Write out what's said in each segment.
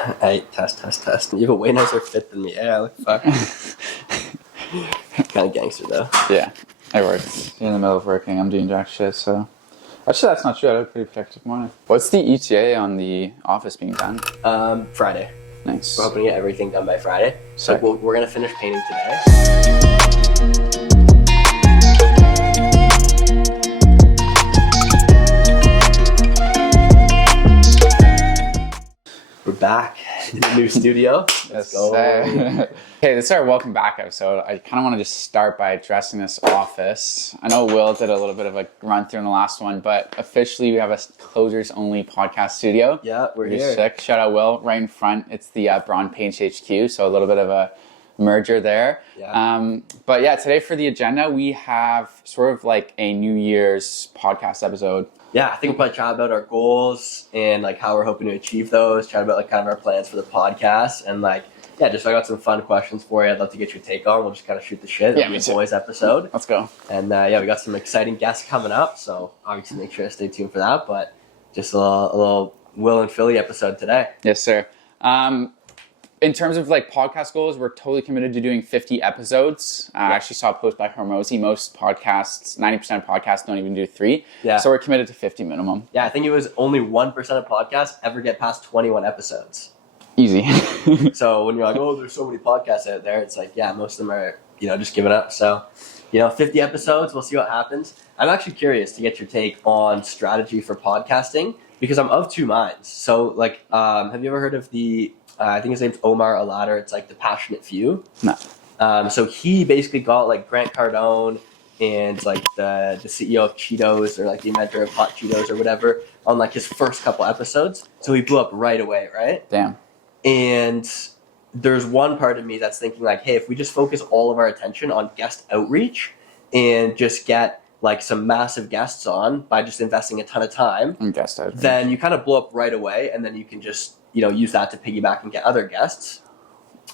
Hey, test. You have a way nicer fit than me. Yeah, I look fucking kind of gangster though. Yeah, it works. You're in the middle of working. I'm doing jack shit, so... Actually, that's not true. I had a pretty productive morning. What's the ETA on the office being done? Friday. Nice. We're hoping to get everything done by Friday. So Sick. we're going to finish painting today. We're back in the new studio. Let's go. Hey, this is our welcome back episode. I kind of want to just start by addressing this office. I know Will did a little bit of a run through in the last one, but officially we have a closers only podcast studio. Yeah, we're Which is here. sick. Shout out Will. Right in front, it's the Braun Paints HQ, so a little bit of a merger there. Yeah. But yeah, today for the agenda, we have sort of like a New Year's podcast episode. Yeah, I think we'll probably chat about our goals and like how we're hoping to achieve those, chat about like kind of our plans for the podcast, and like, yeah, just I got some fun questions for you I'd love to get your take on. We'll just kind of shoot the shit. Yeah, It'll be me a too. boys episode. Let's go. And yeah, we got some exciting guests coming up, so obviously make sure to stay tuned for that. But just a little Wil and Philly episode today. Yes, sir. In terms of like podcast goals, we're totally committed to doing 50 episodes. I actually saw a post by Hormozy. Most podcasts, 90% of podcasts don't even do 3. Yeah. So we're committed to 50 minimum. Yeah, I think it was only 1% of podcasts ever get past 21 episodes. Easy. So when you're like, oh, there's so many podcasts out there, it's like, yeah, most of them are, just giving up. So, 50 episodes, we'll see what happens. I'm actually curious to get your take on strategy for podcasting because I'm of two minds. So, like, have you ever heard of the, I think his name's Omar Aladdar. It's like the Passionate Few. No. So he basically got like Grant Cardone and like the CEO of Cheetos or like the inventor of Hot Cheetos or whatever on like his first couple episodes. So he blew up right away, right? Damn. And there's one part of me that's thinking like, hey, if we just focus all of our attention on guest outreach and just get like some massive guests on by just investing a ton of time, then you kind of blow up right away, and then you can just use that to piggyback and get other guests.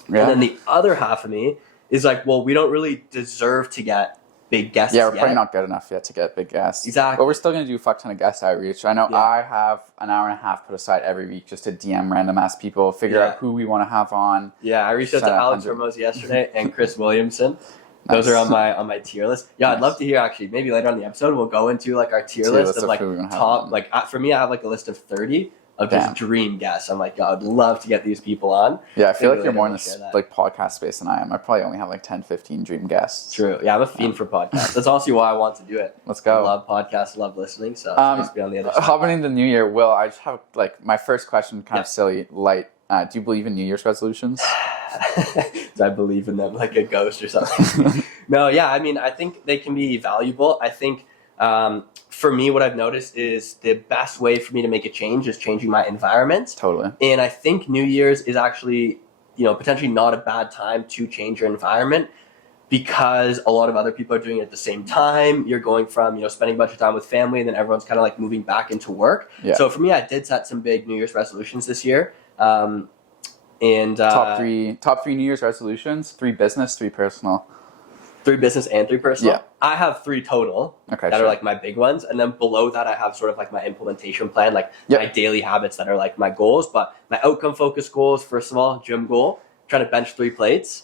Yeah. And then the other half of me is like, well, we don't really deserve to get big guests Yeah, we're yet. probably not good enough yet to get big guests. Exactly. But we're still going to do a fuck ton of guest outreach. I know I have an hour and a half put aside every week just to DM random ass people, figure out who we want to have on. Yeah, I reached out to Alex Hormozy yesterday and Chris Williamson. Those are on my tier list. Yeah, I'd love to hear actually. Maybe later on in the episode we'll go into like our tier list of like top. Like for me, I have like a list of 30 of just dream guests. I'm like, God, I'd love to get these people on. Yeah, I feel like you're more in this like podcast space than I am. I probably only have like 10, 15 dream guests. True. Yeah, I'm a fiend for podcasts. That's also why I want to do it. Let's go. I love podcasts, love listening. So it's nice to be on the other side. Hopping into the new year, Will, I just have like my first question, kind of silly, light. Do you believe in New Year's resolutions? Do I believe in them like a ghost or something? No, yeah. I mean, I think they can be valuable. I think for me, what I've noticed is the best way for me to make a change is changing my environment. Totally. And I think New Year's is actually, potentially not a bad time to change your environment because a lot of other people are doing it at the same time. You're going from, spending a bunch of time with family and then everyone's kind of like moving back into work. Yeah. So for me, I did set some big New Year's resolutions this year. And top three New Year's resolutions: 3 business, 3 personal. 3 business and 3 personal. Yeah. I have 3 total that are like my big ones, and then below that I have sort of like my implementation plan, like my daily habits that are like my goals. But my outcome focused goals, first of all, gym goal, trying to bench 3 plates.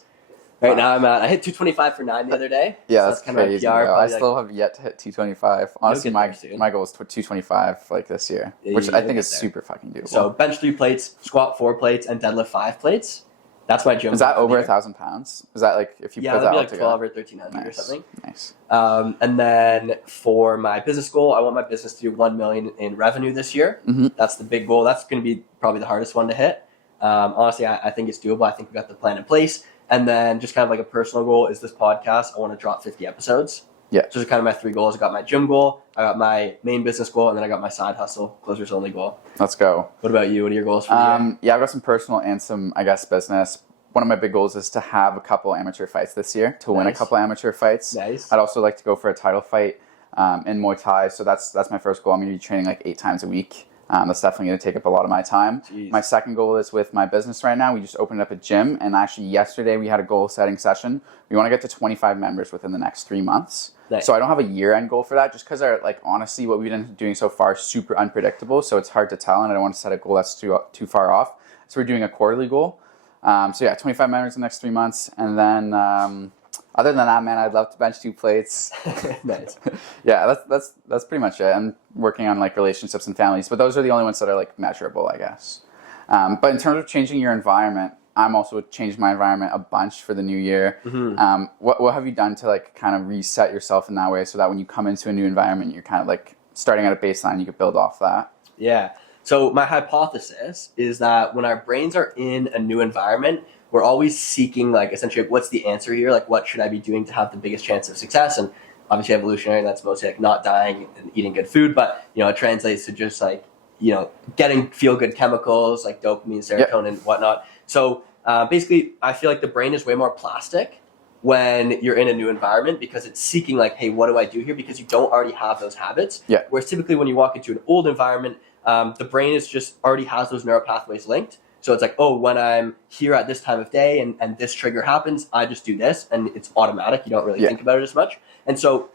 Right now I hit 225 for 9 the other day. Yeah, so that's kind crazy. of I still have yet to hit 225. Honestly, my goal is 225 like this year, which I think is super fucking doable. So bench 3 plates, squat 4 plates, and deadlift 5 plates. That's my gym. Is that over 1,000 pounds? Is that like if you put that all like together? 12 or 1,300 or something. Nice. And then for my business goal, I want my business to do 1 million in revenue this year. Mm-hmm. That's the big goal. That's going to be probably the hardest one to hit. Honestly, I think it's doable. I think we got the plan in place. And then just kind of like a personal goal is this podcast. I want to drop 50 episodes. Yeah. So those are kind of my 3 goals. I got my gym goal, I got my main business goal, and then I got my side hustle, closers only goal. Let's go. What about you? What are your goals for the year? Yeah, I've got some personal and some, I guess, business. One of my big goals is to have a couple amateur fights this year, to win a couple amateur fights. Nice. I'd also like to go for a title fight in Muay Thai. So that's my first goal. I'm going to be training like 8 times a week. That's definitely going to take up a lot of my time. Jeez. My second goal is with my business right now. We just opened up a gym, and actually yesterday we had a goal setting session. We want to get to 25 members within the next 3 months. Nice. So I don't have a year-end goal for that, just because honestly, what we've been doing so far is super unpredictable. So it's hard to tell, and I don't want to set a goal that's too far off. So we're doing a quarterly goal. 25 members in the next 3 months, and then other than that, man, I'd love to bench 2 plates. Nice. Yeah, that's pretty much it. I'm working on like relationships and families, but those are the only ones that are like measurable, I guess. But in terms of changing your environment, I'm also changed my environment a bunch for the new year. Mm-hmm. What have you done to like kind of reset yourself in that way, so that when you come into a new environment, you're kind of like starting at a baseline, you could build off that? Yeah. So my hypothesis is that when our brains are in a new environment, we're always seeking like essentially what's the answer here? Like what should I be doing to have the biggest chance of success? And obviously evolutionary, that's mostly like not dying and eating good food, but it translates to just like, getting feel good chemicals like dopamine, serotonin, and whatnot. So basically I feel like the brain is way more plastic when you're in a new environment because it's seeking like, hey, what do I do here? Because you don't already have those habits. Yeah. Whereas typically when you walk into an old environment, the brain is just already has those neural pathways linked. So it's like, oh, when I'm here at this time of day and this trigger happens, I just do this, and it's automatic. You don't really think about it as much. And so,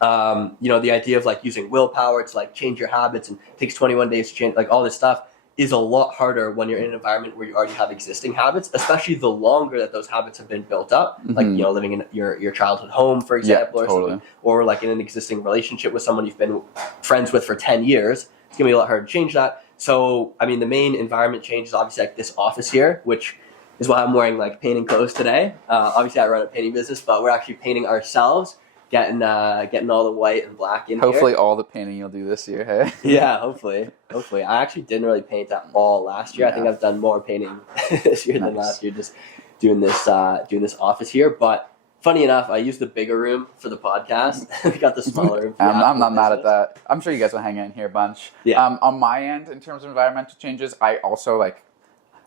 the idea of like using willpower to like change your habits and it takes 21 days to change, like all this stuff is a lot harder when you're in an environment where you already have existing habits, especially the longer that those habits have been built up, like, living in your childhood home, for example, or something, or like in an existing relationship with someone you've been friends with for 10 years. It's gonna be a lot harder to change that. So, I mean, the main environment change is obviously like this office here, which is why I'm wearing like painting clothes today. Obviously, I run a painting business, but we're actually painting ourselves, getting all the white and black in Hopefully here. all the painting you'll do this year, hey? Yeah, hopefully. I actually didn't really paint at all last year. I think I've done more painting this year than last year, just doing this office here. But funny enough, I used the bigger room for the podcast. We got the smaller room. I'm not mad at that. I'm sure you guys will hang in here a bunch. Yeah. On my end, in terms of environmental changes, I also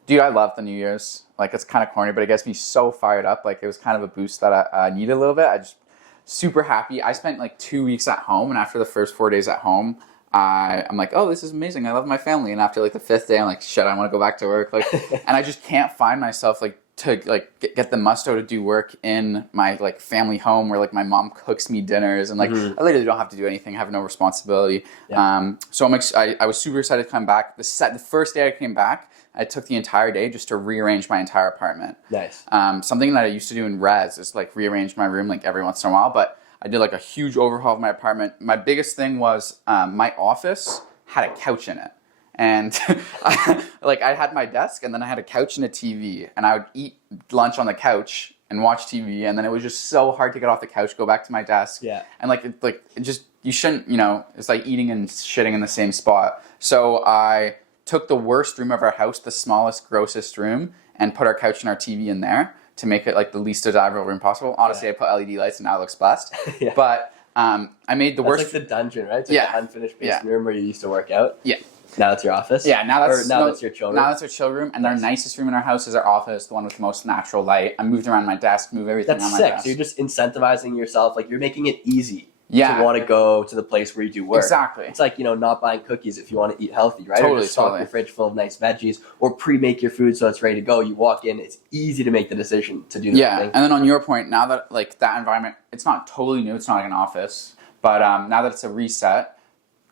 dude, I love the New Year's. Like, it's kind of corny, but it gets me so fired up. Like, it was kind of a boost that I needed a little bit. I just super happy. I spent like 2 weeks at home, and after the first 4 days at home, I'm like, oh, this is amazing. I love my family. And after like the 5th day, I'm like, shit, I want to go back to work. Like, and I just can't find myself to get the musto to do work in my like family home where like my mom cooks me dinners and like I literally don't have to do anything, have no responsibility. So I was super excited to come back. The first day I came back, I took the entire day just to rearrange my entire apartment. Nice. Something that I used to do in res is like rearrange my room like every once in a while, but I did like a huge overhaul of my apartment. My biggest thing was my office had a couch in it. And I had my desk, and then I had a couch and a TV, and I would eat lunch on the couch and watch TV, and then it was just so hard to get off the couch, go back to my desk. Yeah. And you shouldn't, it's like eating and shitting in the same spot. So I took the worst room of our house, the smallest, grossest room, and put our couch and our TV in there to make it like the least desirable room possible. Honestly, I put LED lights, and now it looks blessed. But I made the worst. It's like the dungeon, right? It's like the unfinished basement room where you used to work out. Yeah. Now it's your office? Yeah, now that's your chill room? Now that's our chill room, and our nicest room in our house is our office, the one with the most natural light. I moved around my desk, move everything on my desk. That's sick. So you're just incentivizing yourself, like you're making it easy to want to go to the place where you do work. Exactly. It's like, not buying cookies if you want to eat healthy, right? Totally, or just stock your fridge full of nice veggies, or pre-make your food so it's ready to go. You walk in, it's easy to make the decision to do that thing. And then on your point, now that like that environment, it's not totally new, it's not like an office, but now that it's a reset,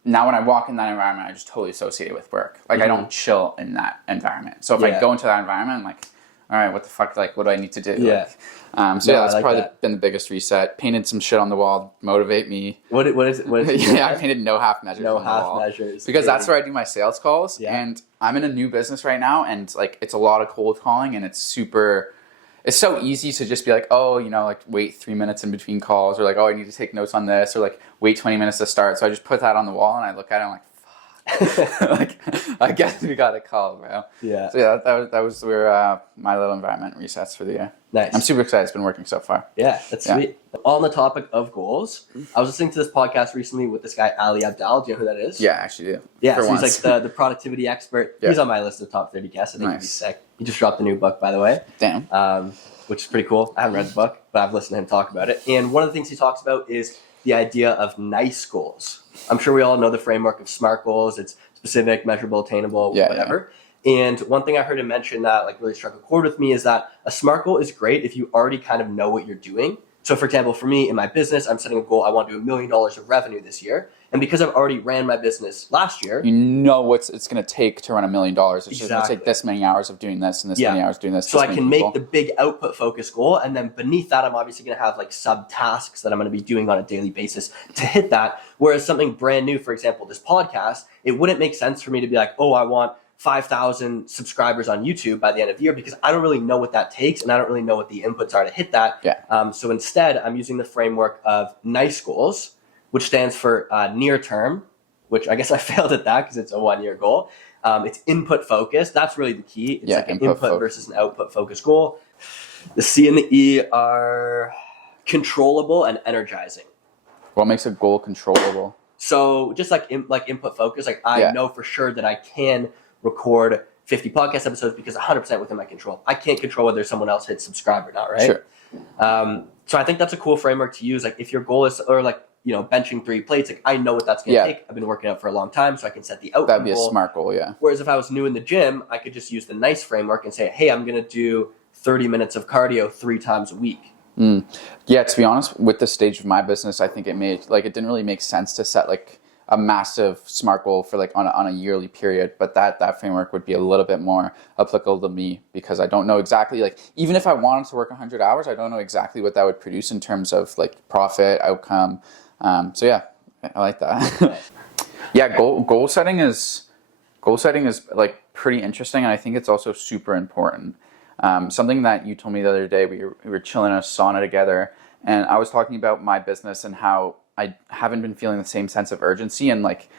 now when I walk in that environment, I just totally associate it with work. Like I don't chill in that environment. So if I go into that environment, I'm like, all right, what the fuck? Like, what do I need to do? Yeah. That's probably been the biggest reset. Painted some shit on the wall, motivate me. What is it? Yeah, I painted no half measures. No on the half wall. measures. Because that's where I do my sales calls. Yeah. And I'm in a new business right now, and like it's a lot of cold calling, and it's so easy to just be like, oh, like wait 3 minutes in between calls, or like, oh, I need to take notes on this, or like wait 20 minutes to start. So I just put that on the wall, and I look at it, and I'm like, fuck. Like, I guess we got a call, bro. Yeah. So yeah, that was where my little environment resets for the year. Nice. I'm super excited. It's been working so far. Yeah, that's sweet. On the topic of goals, I was listening to this podcast recently with this guy, Ali Abdal. Do you know who that is? Yeah, I actually do. Yeah, so he's like the productivity expert. Yeah. He's on my list of top 30 guests. I think he'd be sick. He just dropped a new book, by the way. Damn. Which is pretty cool. I haven't read the book, but I've listened to him talk about it. And one of the things he talks about is the idea of nice goals. I'm sure we all know the framework of SMART goals. It's specific, measurable, attainable, Yeah, whatever. And one thing I heard him mention that like really struck a chord with me is that a SMART goal is great if you already kind of know what you're doing. So for example, for me in my business, I'm setting a goal. I want to do $1 million of revenue this year. And because I've already ran my business last year, you know what it's going to take to run $1 million. It's just going to Exactly. take this many hours of doing this and this many hours doing this. So this I many can people. make the big output focus goal. And then beneath that, I'm obviously going to have like sub tasks that I'm going to be doing on a daily basis to hit that. Whereas something brand new, for example, this podcast, it wouldn't make sense for me to be like, oh, I want 5,000 subscribers on YouTube by the end of the year, because I don't really know what that takes and I don't really know what the inputs are to hit that. Yeah. So instead, I'm using the framework of NICE goals, which stands for near term, which I guess I failed at that because it's a 1 year goal. It's input focused. That's really the key. It's like an input versus an output focused goal. The C and the E are controllable and energizing. What makes a goal controllable? So just like input focus, like I know for sure that I can record 50 podcast episodes because 100% within my control. I can't control whether someone else hits subscribe or not, right? Sure. So I think that's a cool framework to use. Like if your goal is, or like, you know, benching 3 plates, like I know what that's going to take. I've been working out for a long time, so I can set the outcome That'd be goal. a SMART goal, yeah. Whereas if I was new in the gym, I could just use the NICE framework and say, hey, I'm going to do 30 minutes of cardio 3 times a week. Yeah, to be honest, with the stage of my business, I think it didn't really make sense to set like a massive SMART goal for like on a yearly period, but that framework would be a little bit more applicable to me because I don't know exactly, like even if I wanted to work 100 hours, I don't know exactly what that would produce in terms of like profit, outcome. So yeah, I like that. Yeah, goal setting is like pretty interesting, and I think it's also super important. Something that you told me the other day, we were chilling in a sauna together, and I was talking about my business and how I haven't been feeling the same sense of urgency. And like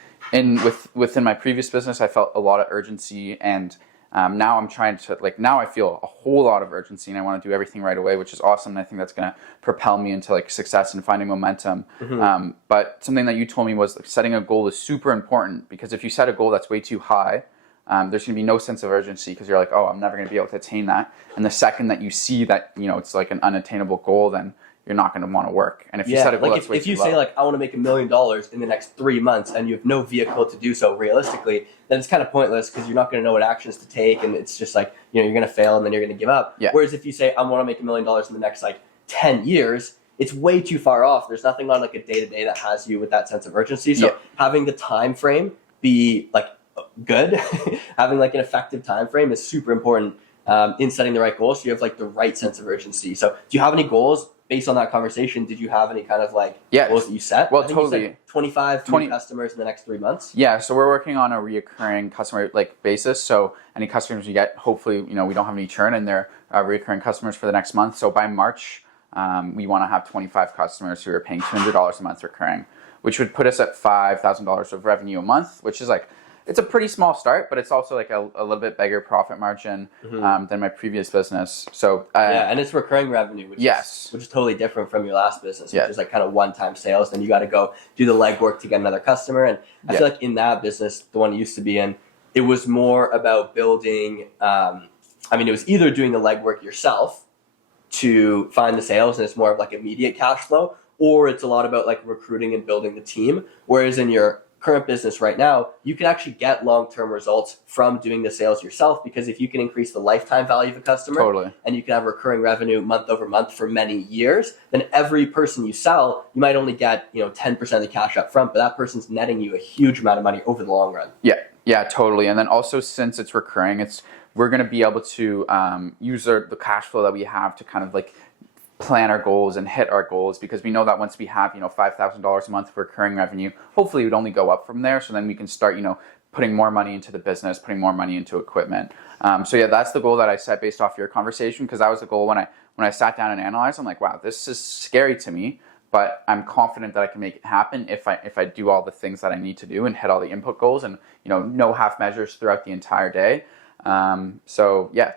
within my previous business, I felt a lot of urgency, and now I'm trying to now I feel a whole lot of urgency, and I want to do everything right away, which is awesome. And I think that's going to propel me into like success and finding momentum. Mm-hmm. But something that you told me was like, setting a goal is super important, because if you set a goal that's way too high, there's going to be no sense of urgency because you're like, oh, I'm never going to be able to attain that. And the second that you see that, you know, it's like an unattainable goal, then you're not going to want to work. And if you set a goal that's way too low. If you say like, I want to make $1 million in the next 3 months and you have no vehicle to do so realistically, then it's kind of pointless because you're not going to know what actions to take. And it's just like, you know, you're going to fail and then you're going to give up. Yeah. Whereas if you say, I want to make $1 million in the next like 10 years, it's way too far off. There's nothing on like a day-to-day that has you with that sense of urgency. So having the time frame be like good, having like an effective time frame is super important in setting the right goals. So you have like the right sense of urgency. So do you have any goals based on that conversation? Did you have any kind of like goals that you set? Well, totally. You said 20 customers in the next 3 months. Yeah. So we're working on a reoccurring customer like basis. So any customers we get, hopefully, you know, we don't have any churn and they're reoccurring customers for the next month. So by March, we want to have 25 customers who are paying $200 a month recurring, which would put us at $5,000 of revenue a month, which is like, it's a pretty small start, but it's also like a little bit bigger profit margin than my previous business. So and it's recurring revenue, which is totally different from your last business, which is like kind of one-time sales. Then you got to go do the legwork to get another customer. And I feel like in that business, the one you used to be in, it was more about building. It was either doing the legwork yourself to find the sales, and it's more of like immediate cash flow, or it's a lot about like recruiting and building the team. Whereas in your current business right now, you can actually get long-term results from doing the sales yourself, because if you can increase the lifetime value of a customer and you can have recurring revenue month over month for many years, then every person you sell, you might only get 10% of the cash up front, but that person's netting you a huge amount of money over the long run. Yeah, totally. And then also, since it's recurring, we're going to be able to use the cash flow that we have to kind of like plan our goals and hit our goals, because we know that once we have $5,000 a month of recurring revenue, hopefully it would only go up from there. So then we can start putting more money into the business, putting more money into equipment. So yeah, that's the goal that I set based off your conversation, because that was the goal when I sat down and analyzed. I'm like, wow, this is scary to me, but I'm confident that I can make it happen if I do all the things that I need to do and hit all the input goals, and no half measures throughout the entire day. So yeah,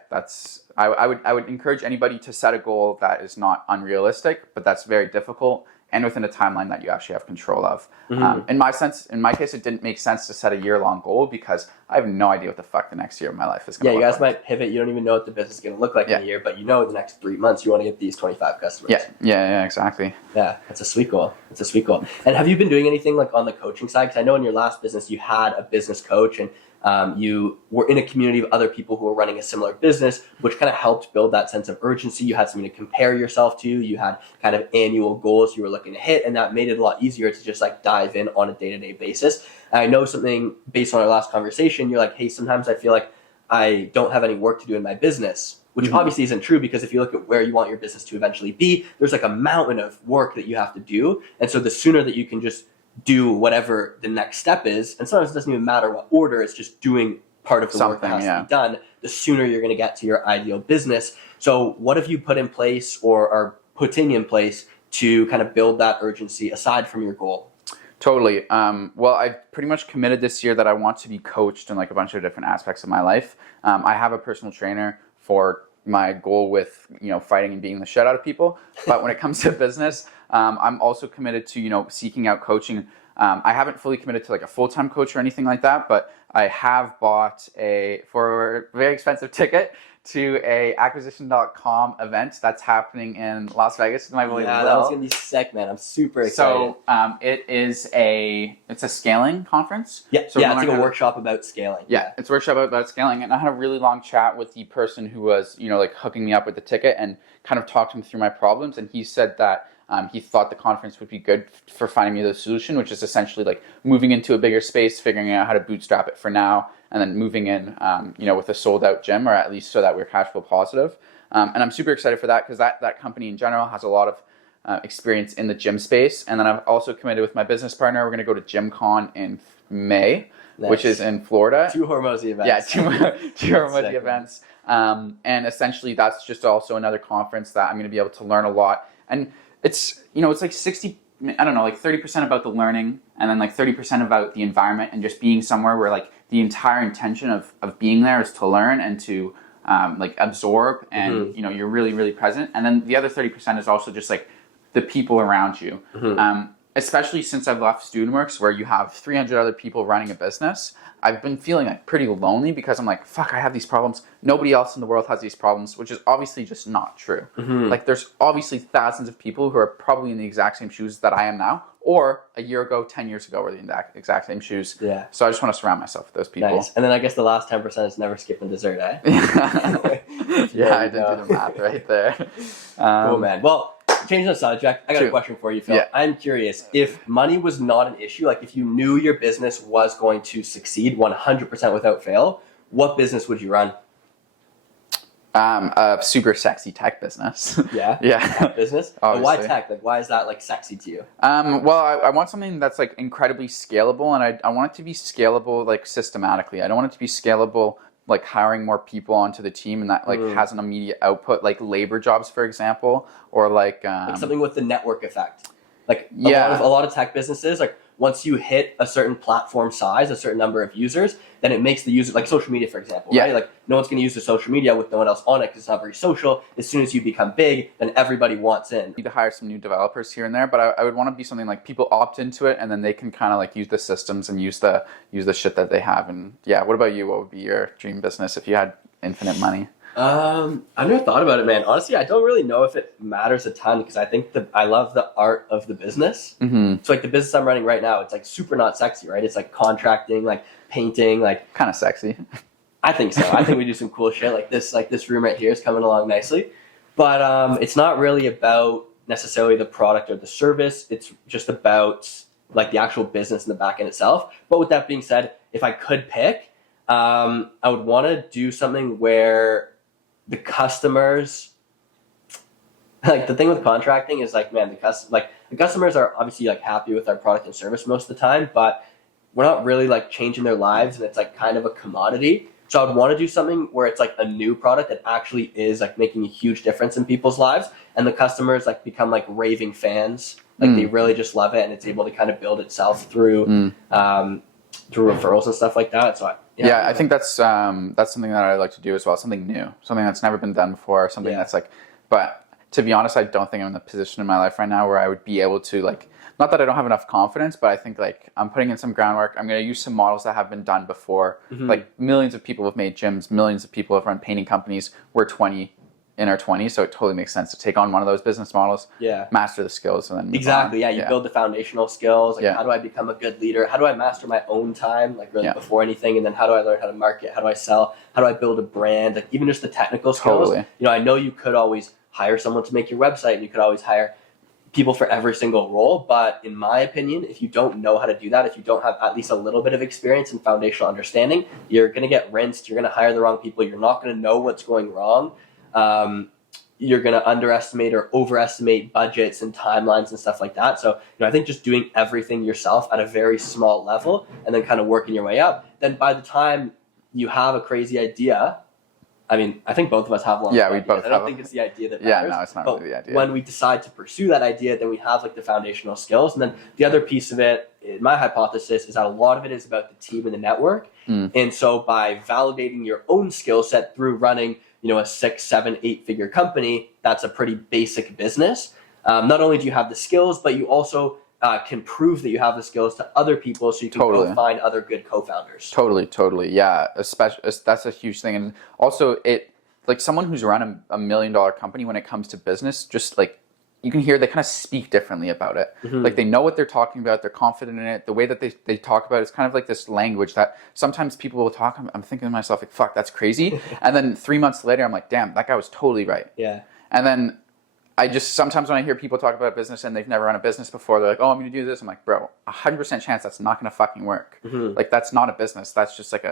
I would encourage anybody to set a goal that is not unrealistic, but that's very difficult. and within a timeline that you actually have control of. In my case, it didn't make sense to set a year-long goal because I have no idea what the fuck the next year of my life is going to look like. You guys might pivot. You don't even know what the business is going to look like in a year, but you know the next 3 months you want to get these 25 customers. Yeah, exactly. Yeah, that's a sweet goal. And have you been doing anything like on the coaching side? Because I know in your last business you had a business coach and you were in a community of other people who were running a similar business, which kind of helped build that sense of urgency. You had something to compare yourself to. You had kind of annual goals you were looking to hit, and that made it a lot easier to just like dive in on a day-to-day basis. And I know something based on our last conversation, you're like, hey, sometimes I feel like I don't have any work to do in my business, which obviously isn't true because if you look at where you want your business to eventually be, there's like a mountain of work that you have to do. And so the sooner that you can just do whatever the next step is, and sometimes it doesn't even matter what order, it's just doing part of the work that has to be done, the sooner you're going to get to your ideal business. So what have you put in place or are putting in place to kind of build that urgency aside from your goal? Totally. Well, I've pretty much committed this year that I want to be coached in like a bunch of different aspects of my life. I have a personal trainer for my goal with, fighting and beating the shit out of people. But when it comes to business, I'm also committed to, seeking out coaching. I haven't fully committed to like a full-time coach or anything like that, but I have bought for a very expensive ticket to a acquisition.com event that's happening in Las Vegas. That one's gonna be sick, man. I'm super excited. So it's a scaling conference. It's like a workshop about scaling. It's a workshop about scaling, and I had a really long chat with the person who was hooking me up with the ticket and kind of talked him through my problems, and he said that he thought the conference would be good for finding me the solution, which is essentially like moving into a bigger space, figuring out how to bootstrap it for now, and then moving in, with a sold out gym, or at least so that we're cash flow positive. And I'm super excited for that because that company in general has a lot of experience in the gym space. And then I've also committed with my business partner. We're going to go to GymCon in May, which is in Florida. 2 Hormozy events. Yeah, two Hormozy events. And essentially that's just also another conference that I'm going to be able to learn a lot. And it's, it's like 30% about the learning and then like 30% about the environment and just being somewhere where like the entire intention of being there is to learn and to absorb and, you're really, really present. And then the other 30% is also just like the people around you. Especially since I've left StudentWorks where you have 300 other people running a business, I've been feeling like pretty lonely because I'm like, fuck, I have these problems. Nobody else in the world has these problems, which is obviously just not true. Like there's obviously thousands of people who are probably in the exact same shoes that I am now, or a year ago, 10 years ago, were the exact same shoes. Yeah. So I just want to surround myself with those people. Nice. And then I guess the last 10% is never skipping dessert, eh? Yeah, I did do the math right there. Cool, man. Well, changing the subject, I got a question for you, Phil. Yeah. I'm curious, if money was not an issue, like if you knew your business was going to succeed 100% without fail, what business would you run? A super sexy tech business. Yeah? Yeah. Tech business? Why tech? Like, why is that like sexy to you? Well, I want something that's like incredibly scalable, and I want it to be scalable like systematically. I don't want it to be scalable like hiring more people onto the team and that like has an immediate output, like labor jobs, for example, or like something with the network effect. Like a lot of tech businesses, like once you hit a certain platform size, a certain number of users, then it makes the user, like social media, for example, right? Like no one's going to use the social media with no one else on it because it's not very social. As soon as you become big, then everybody wants in. Need to hire some new developers here and there, but I would want to be something like people opt into it and then they can kind of like use the systems and use the shit that they have. And yeah, what about you? What would be your dream business if you had infinite money? I've never thought about it, man. Honestly, I don't really know if it matters a ton because I think I love the art of the business. So like the business I'm running right now, it's like super not sexy, right? It's like contracting, like painting, like kind of sexy. I think so. I think we do some cool shit like this room right here is coming along nicely. But it's not really about necessarily the product or the service. It's just about like the actual business in the back end itself. But with that being said, if I could pick, I would want to do something where the customers, like the thing with contracting is like, man, the customers are obviously like happy with our product and service most of the time, but we're not really like changing their lives and it's like kind of a commodity. So I would want to do something where it's like a new product that actually is like making a huge difference in people's lives and the customers like become like raving fans. Like they really just love it and it's able to kind of build itself through referrals and stuff like that. So I think that's something that I'd like to do as well. Something new, something that's never been done before. Something that's like, but to be honest, I don't think I'm in the position in my life right now where I would be able to like, not that I don't have enough confidence, but I think like I'm putting in some groundwork. I'm going to use some models that have been done before. Like millions of people have made gyms, millions of people have run painting companies. We're 20 in our 20s, so it totally makes sense to take on one of those business models, master the skills, and then move exactly on. You build the foundational skills, like how do I become a good leader, how do I master my own time, like really before anything, and then how do I learn how to market, how do I sell, how do I build a brand, like even just the technical skills. You know, I know you could always hire someone to make your website, and you could always hire people for every single role, but in my opinion, if you don't know how to do that, if you don't have at least a little bit of experience and foundational understanding, you're going to get rinsed, you're going to hire the wrong people, you're not going to know what's going wrong. You're going to underestimate or overestimate budgets and timelines and stuff like that. So, I think just doing everything yourself at a very small level and then kind of working your way up, then by the time you have a crazy idea, I mean, I think both of us have one. Yeah, we both have. I don't think it's the idea that matters. Yeah, no, it's not really the idea. When we decide to pursue that idea, then we have like the foundational skills. And then the other piece of it, my hypothesis, is that a lot of it is about the team and the network. And so by validating your own skill set through running, a 6, 7, 8-figure company, that's a pretty basic business. Not only do you have the skills, but you also can prove that you have the skills to other people, so you can go find other good co-founders. Totally. Yeah, especially that's a huge thing. And also, it like someone who's run $1 million company, when it comes to business, just like you can hear they kind of speak differently about it. Like they know what they're talking about, they're confident in it. The way that they talk about it is kind of like this language that sometimes people will talk. I'm thinking to myself, like, fuck, that's crazy. And then 3 months later, I'm like, damn, that guy was totally right. Yeah. And then I just, sometimes when I hear people talk about business and they've never run a business before, they're like, oh, I'm going to do this. I'm like, bro, 100% chance that's not going to fucking work. Like, that's not a business. That's just like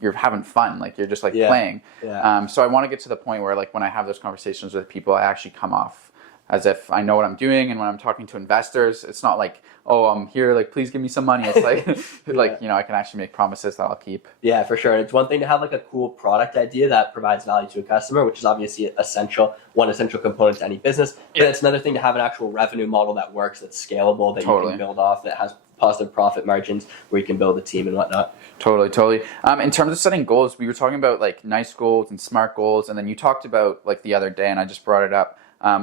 you're having fun. Like, you're just like playing. Yeah. So I want to get to the point where, like, when I have those conversations with people, I actually come off as if I know what I'm doing. And when I'm talking to investors, it's not like, oh, I'm here, like, please give me some money. It's like, like, I can actually make promises that I'll keep. Yeah, for sure. And it's one thing to have like a cool product idea that provides value to a customer, which is obviously one essential component to any business. But it's another thing to have an actual revenue model that works, that's scalable, that you can build off, that has positive profit margins, where you can build a team and whatnot. Totally. In terms of setting goals, we were talking about like nice goals and smart goals. And then you talked about, like, the other day, and I just brought it up,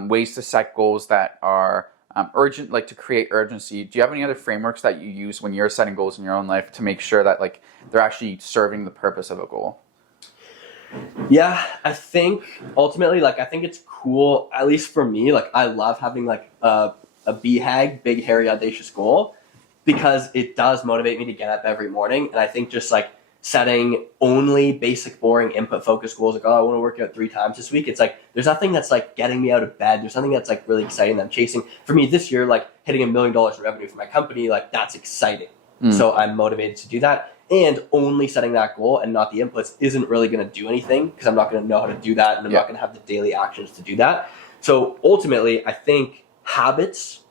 ways to set goals that are urgent, like to create urgency. Do you have any other frameworks that you use when you're setting goals in your own life to make sure that, like, they're actually serving the purpose of a goal? Yeah, I think ultimately, like, I think it's cool, at least for me, like, I love having like a BHAG, big, hairy, audacious goal, because it does motivate me to get up every morning. And I think just like setting only basic, boring, input-focused goals, like, oh, I want to work out 3 times this week. It's like, there's nothing that's like getting me out of bed. There's nothing that's like really exciting that I'm chasing. For me this year, like hitting $1 million in revenue for my company, like that's exciting. So I'm motivated to do that. And only setting that goal and not the inputs isn't really going to do anything, because I'm not going to know how to do that, and I'm not going to have the daily actions to do that. So ultimately, I think habits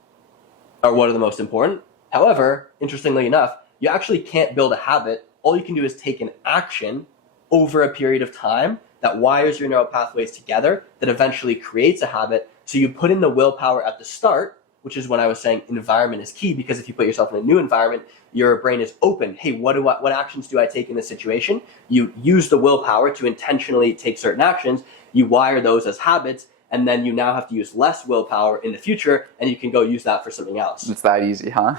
are one of the most important. However, interestingly enough, you actually can't build a habit. All you can do is take an action over a period of time that wires your neural pathways together, that eventually creates a habit. So you put in the willpower at the start, which is when I was saying environment is key, because if you put yourself in a new environment, your brain is open. Hey, what actions do I take in this situation? You use the willpower to intentionally take certain actions. You wire those as habits, and then you now have to use less willpower in the future, and you can go use that for something else. It's that easy, huh?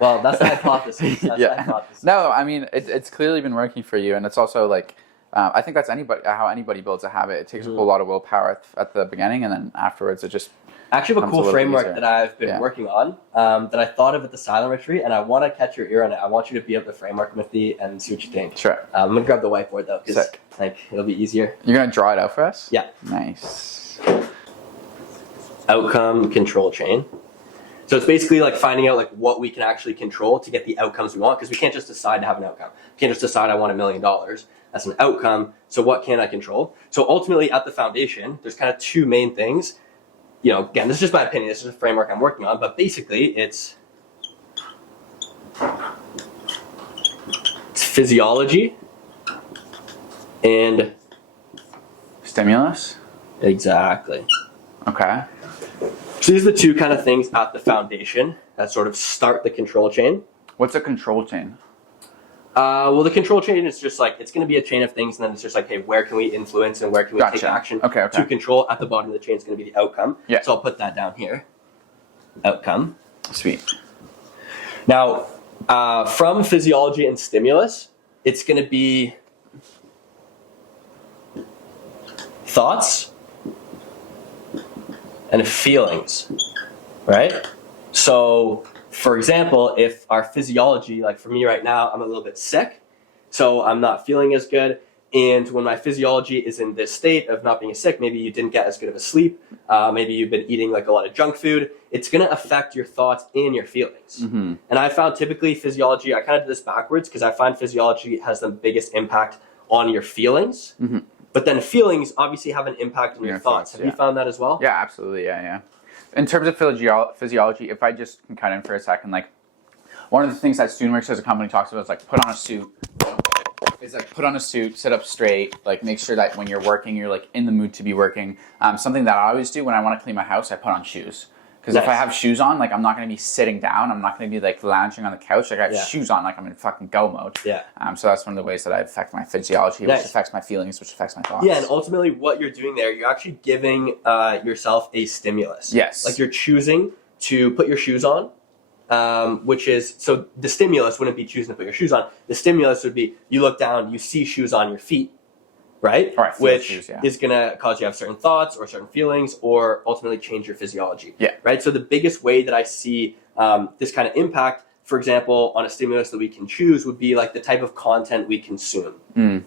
Well, that's the hypothesis. The hypothesis. No, I mean, it's clearly been working for you, and it's also like, I think that's how anybody builds a habit. It takes a whole lot of willpower at the beginning, and then afterwards it just I actually have a cool framework that I've been working on, that I thought of at the silent retreat, and I want to catch your ear on it. I want you to be up the framework with me and see what you think. Sure. I'm going to grab the whiteboard, though, because like, it'll be easier. You're going to draw it out for us? Yeah. Nice. Outcome control chain. So it's basically like finding out like what we can actually control to get the outcomes we want, because we can't just decide to have an outcome. We can't just decide I want $1 million. That's an outcome. So what can I control? So ultimately, at the foundation, there's kind of 2 main things. Again, this is just my opinion. This is a framework I'm working on, but basically it's physiology and stimulus. Exactly. Okay. So these are the 2 kind of things at the foundation that sort of start the control chain. What's a control chain? Well, the control chain is just like, it's going to be a chain of things, and then it's just like, hey, where can we influence and where can we take action to control? At the bottom of the chain is going to be the outcome. Yeah. So I'll put that down here. Outcome. Sweet. Now, from physiology and stimulus, it's going to be thoughts and feelings, right? So, for example, if our physiology, like for me right now, I'm a little bit sick, so I'm not feeling as good. And when my physiology is in this state of not being sick, maybe you didn't get as good of a sleep, maybe you've been eating like a lot of junk food, it's going to affect your thoughts and your feelings. Mm-hmm. And I found typically physiology, I kind of did this backwards because I find physiology has the biggest impact on your feelings. Mm-hmm. But then feelings obviously have an impact on your thoughts. Have you found that as well? Yeah, absolutely. Yeah. In terms of physiology, if I just can cut in for a second, like one of the things that StudentWorks as a company talks about is like put on a suit. It's like put on a suit, sit up straight, like make sure that when you're working, you're like in the mood to be working. Something that I always do when I want to clean my house, I put on shoes. Because if I have shoes on, like I'm not going to be sitting down. I'm not going to be like lounging on the couch. Like I have shoes on, like I'm in fucking go mode. Yeah. So that's one of the ways that I affect my physiology, which affects my feelings, which affects my thoughts. Yeah, and ultimately what you're doing there, you're actually giving yourself a stimulus. Yes. Like you're choosing to put your shoes on, which is, so the stimulus wouldn't be choosing to put your shoes on. The stimulus would be you look down, you see shoes on your feet. Right? Which shoes, is going to cause you to have certain thoughts or certain feelings or ultimately change your physiology. Yeah. Right? So the biggest way that I see this kind of impact, for example, on a stimulus that we can choose would be like the type of content we consume.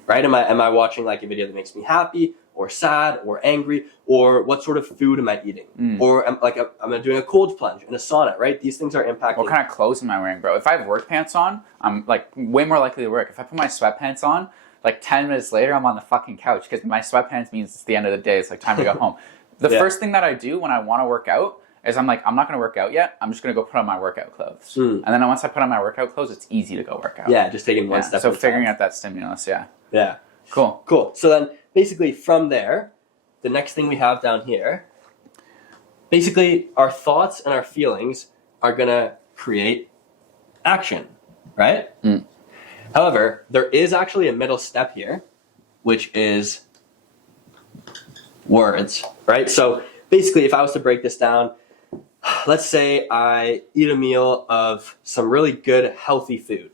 Right? Am I watching like a video that makes me happy or sad or angry, or what sort of food am I eating? Or am I doing a cold plunge in a sauna, right? These things are impacting. What kind of clothes am I wearing, bro? If I have work pants on, I'm like way more likely to work. If I put my sweatpants on, like 10 minutes later, I'm on the fucking couch because my sweatpants means it's the end of the day. It's like time to go home. The first thing that I do when I want to work out is I'm like, I'm not going to work out yet. I'm just going to go put on my workout clothes. And then once I put on my workout clothes, it's easy to go work out. Yeah, just taking one step. So figuring out that stimulus, Yeah. Cool. So then basically from there, the next thing we have down here, basically our thoughts and our feelings are going to create action, right? However, there is actually a middle step here, which is words, right? So basically, if I was to break this down, let's say I eat a meal of some really good, healthy food.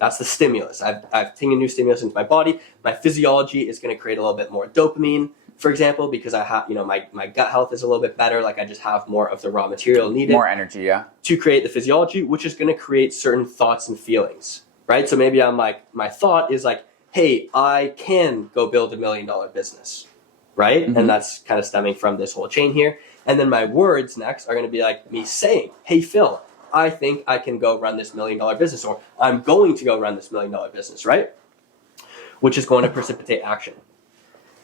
That's the stimulus. I've taken a new stimulus into my body. My physiology is going to create a little bit more dopamine, for example, because I have, my gut health is a little bit better. Like I just have more of the raw material needed. More energy, to create the physiology, which is going to create certain thoughts and feelings. Right? So maybe I'm like, my thought is like, hey, I can go build $1 million business. Right? And that's kind of stemming from this whole chain here. And then my words next are going to be like me saying, hey, Phil, I think I can go run this $1 million business, or I'm going to go run this $1 million business, right? Which is going to precipitate action.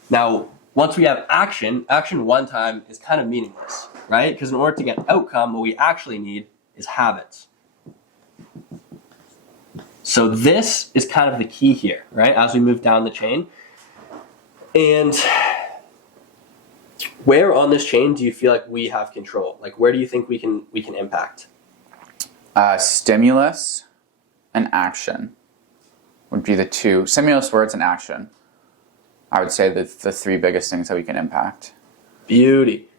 Now, once we have action one time is kind of meaningless, right? Because in order to get outcome, what we actually need is habits. So this is kind of the key here, right? As we move down the chain. And where on this chain do you feel like we have control? Like where do you think we can impact? Stimulus and action would be the two. Stimulus, words, and action. I would say the three biggest things that we can impact. Beauty.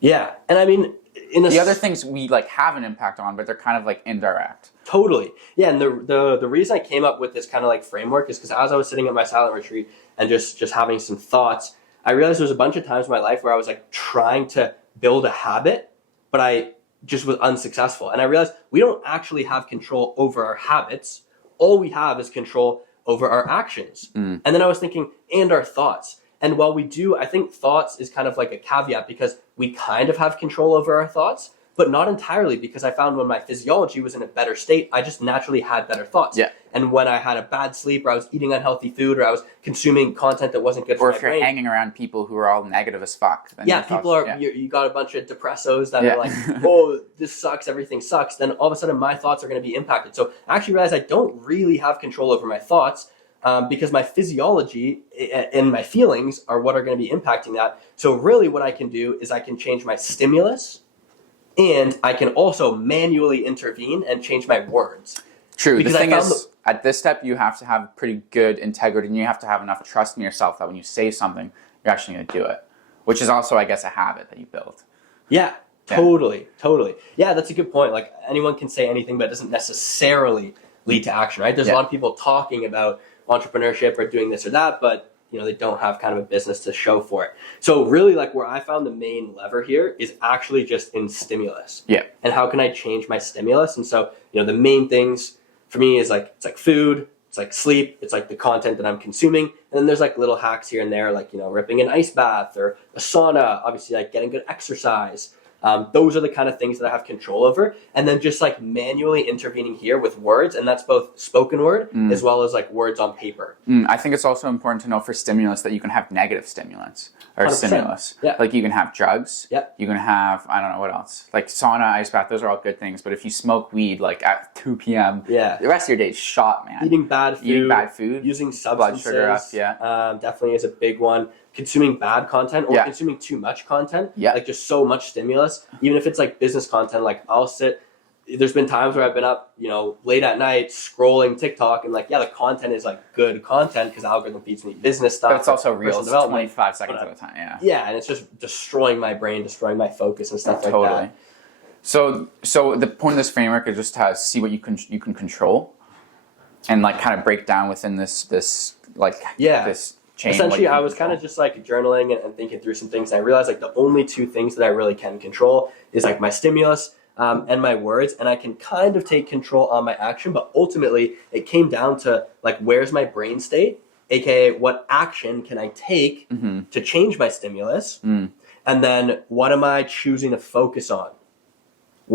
Yeah. And I mean, the other things we like have an impact on, but they're kind of like indirect. Totally. Yeah, and the reason I came up with this kind of like framework is because as I was sitting at my silent retreat and just having some thoughts, I realized there was a bunch of times in my life where I was like trying to build a habit, but I just was unsuccessful. And I realized we don't actually have control over our habits. All we have is control over our actions. And then I was thinking, and our thoughts. And while we do, I think thoughts is kind of like a caveat because we kind of have control over our thoughts, but not entirely, because I found when my physiology was in a better state, I just naturally had better thoughts. Yeah. And when I had a bad sleep, or I was eating unhealthy food, or I was consuming content that wasn't good for my brain. Or if you're hanging around people who are all negative as fuck. Then people are, you got a bunch of depressos that are like, oh, this sucks, everything sucks. Then all of a sudden my thoughts are going to be impacted. So I actually realized I don't really have control over my thoughts because my physiology and my feelings are what are going to be impacting that. So really what I can do is I can change my stimulus, and I can also manually intervene and change my words. True. Because the thing is, at this step, you have to have pretty good integrity, and you have to have enough trust in yourself that when you say something, you're actually going to do it, which is also, I guess, a habit that you build. Yeah, totally. Yeah, that's a good point. Like anyone can say anything, but it doesn't necessarily lead to action, right? There's a lot of people talking about entrepreneurship or doing this or that, but they don't have kind of a business to show for it. So really, like, where I found the main lever here is actually just in stimulus. Yeah. And how can I change my stimulus? And so, the main things for me is like, it's like food, it's like sleep, it's like the content that I'm consuming. And then there's like little hacks here and there, like, ripping an ice bath or a sauna, obviously like getting good exercise. Those are the kind of things that I have control over. And then just like manually intervening here with words. And that's both spoken word as well as like words on paper. I think it's also important to know for stimulus that you can have negative stimulants or 100%. Stimulus. Yeah. Like you can have drugs. Yeah. You can have, I don't know what else. Like sauna, ice bath, those are all good things. But if you smoke weed like at 2 p.m., the rest of your day is shot, man. Eating bad food. Using substances. Blood sugar up, definitely is a big one. Consuming bad content or consuming too much content, like just so much stimulus, even if it's like business content, like there's been times where I've been up, late at night scrolling TikTok and like, the content is like good content because the algorithm feeds me business stuff. But it's also real. It's 25 seconds at a time, Yeah, and it's just destroying my brain, destroying my focus and stuff like that. So the point of this framework is just to see what you can control and like kind of break down within this chain. Essentially, I was kind of just like journaling and thinking through some things. And I realized like the only two things that I really can control is like my stimulus and my words. And I can kind of take control on my action. But ultimately, it came down to like, where's my brain state? AKA, what action can I take to change my stimulus? And then what am I choosing to focus on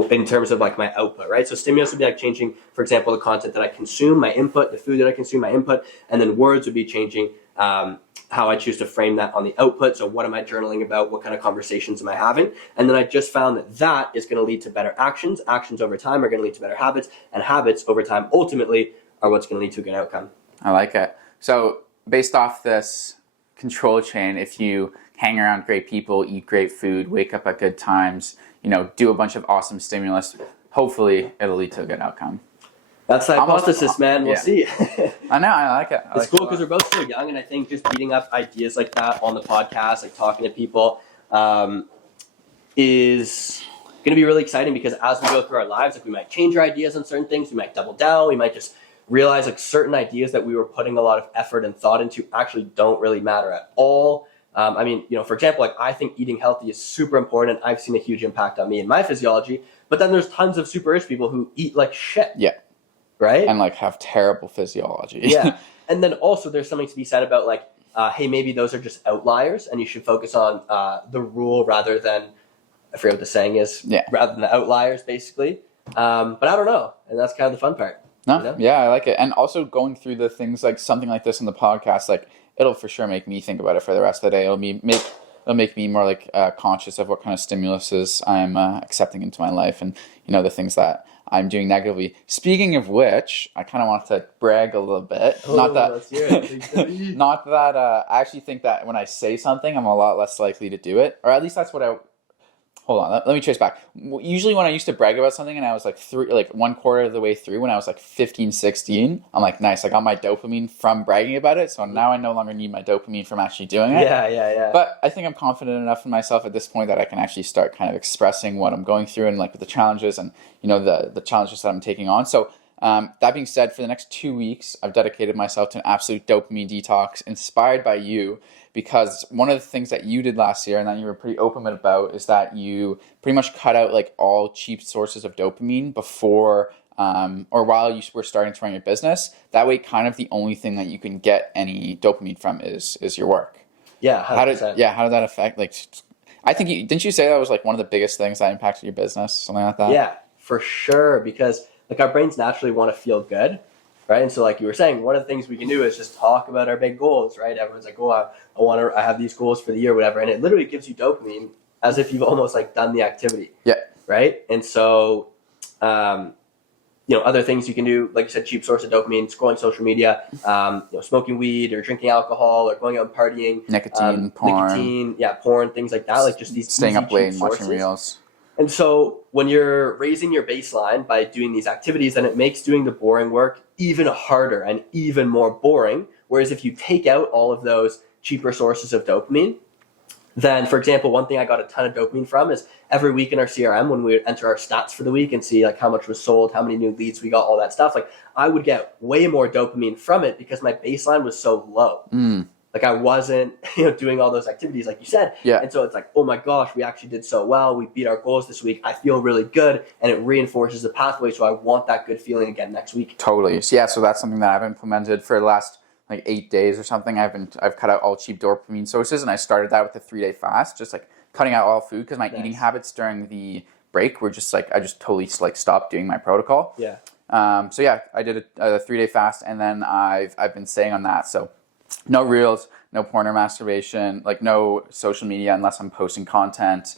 in terms of like my output, right? So stimulus would be like changing, for example, the content that I consume, my input, the food that I consume, my input. And then words would be changing how I choose to frame that on the output. So what am I journaling about? What kind of conversations am I having? And then I just found that is going to lead to better actions. Actions over time are going to lead to better habits. And habits over time ultimately are what's going to lead to a good outcome. I like it. So based off this control chain, if you hang around great people, eat great food, wake up at good times, do a bunch of awesome stimulus, hopefully it'll lead to a good outcome. That's the hypothesis, man. We'll see. I know. I like it. It's cool because we're both so young, and I think just beating up ideas like that on the podcast, like talking to people, is going to be really exciting because as we go through our lives, like we might change our ideas on certain things, we might double down, we might just realize like certain ideas that we were putting a lot of effort and thought into actually don't really matter at all. For example, like I think eating healthy is super important. I've seen a huge impact on me and my physiology, but then there's tons of super rich people who eat like shit. Yeah. Right? And like have terrible physiology. Yeah. And then also there's something to be said about like, hey, maybe those are just outliers and you should focus on the rule rather than, I forget what the saying is, rather than the outliers basically. But I don't know. And that's kind of the fun part. No, yeah, I like it. And also going through the things like something like this in the podcast, like it'll for sure make me think about it for the rest of the day. It'll make me more like conscious of what kind of stimuluses I'm accepting into my life and, the things that I'm doing negatively. Speaking of which, I kind of want to brag a little bit. Not that I actually think that when I say something, I'm a lot less likely to do it. Or at least that's what hold on, let me trace back. Usually when I used to brag about something and I was like 1/4 of the way through when I was like 15, 16, I'm like, nice, I got my dopamine from bragging about it. So now I no longer need my dopamine from actually doing it. Yeah. But I think I'm confident enough in myself at this point that I can actually start kind of expressing what I'm going through and like the challenges and, the challenges that I'm taking on. So that being said, for the next 2 weeks, I've dedicated myself to an absolute dopamine detox inspired by you. Because one of the things that you did last year and that you were pretty open about is that you pretty much cut out like all cheap sources of dopamine before or while you were starting to run your business. That way, kind of the only thing that you can get any dopamine from is your work. Yeah, 100%. How did that affect? Like, I think didn't you say that was like one of the biggest things that impacted your business, something like that? Yeah, for sure. Because like our brains naturally want to feel good. Right. And so like you were saying, one of the things we can do is just talk about our big goals, right? Everyone's like, oh, I have these goals for the year, whatever. And it literally gives you dopamine as if you've almost like done the activity. Yeah. Right. And so, other things you can do, like you said, cheap source of dopamine, scrolling social media, smoking weed or drinking alcohol or going out and partying. Nicotine, porn. Porn, things like that. Like just these staying up late and watching sources. reels. And so when you're raising your baseline by doing these activities, then it makes doing the boring work even harder and even more boring. Whereas if you take out all of those cheaper sources of dopamine, then, for example, one thing I got a ton of dopamine from is every week in our CRM, when we would enter our stats for the week and see like how much was sold, how many new leads we got, all that stuff, like I would get way more dopamine from it because my baseline was so low. Like I wasn't, doing all those activities like you said. Yeah. And so it's like, oh my gosh, we actually did so well. We beat our goals this week. I feel really good. And it reinforces the pathway. So I want that good feeling again next week. Totally. So, yeah. So that's something that I've implemented for the last like 8 days or something. I've cut out all cheap dopamine sources, and I started that with a 3-day fast, just like cutting out all food because my eating habits during the break were just like, I just totally like stopped doing my protocol. Yeah. So yeah, I did a 3-day fast, and then I've been staying on that. So no reels, no porn or masturbation, like no social media unless I'm posting content.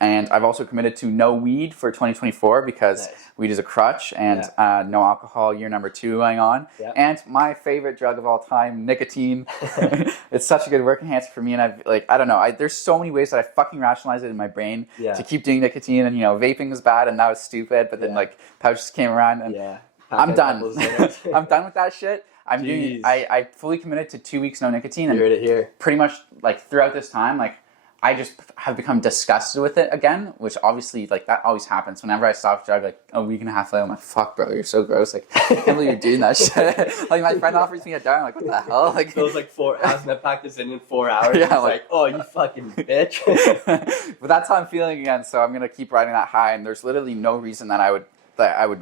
And I've also committed to no weed for 2024 because weed is a crutch, and no alcohol, year number 2 going on. Yeah. And my favorite drug of all time, nicotine. It's such a good work enhancer for me, and I don't know, there's so many ways that I fucking rationalize it in my brain to keep doing nicotine. And vaping was bad, and that was stupid. But then like pouches came around, and I'm done. I'm done with that shit. I fully committed to 2 weeks no nicotine, and you heard it here. Pretty much like throughout this time, like I just have become disgusted with it again, which obviously like that always happens. Whenever I stop drug, like a week and a half later, I'm like, fuck, bro, you're so gross. Like, I can't believe you're doing that shit. Like my friend offers me a dime, I'm like, what the hell? Like, it was like 4 hours, and I packed this in 4 hours. Yeah, it's like, oh, you fucking bitch. But that's how I'm feeling again. So I'm gonna keep riding that high, and there's literally no reason that I would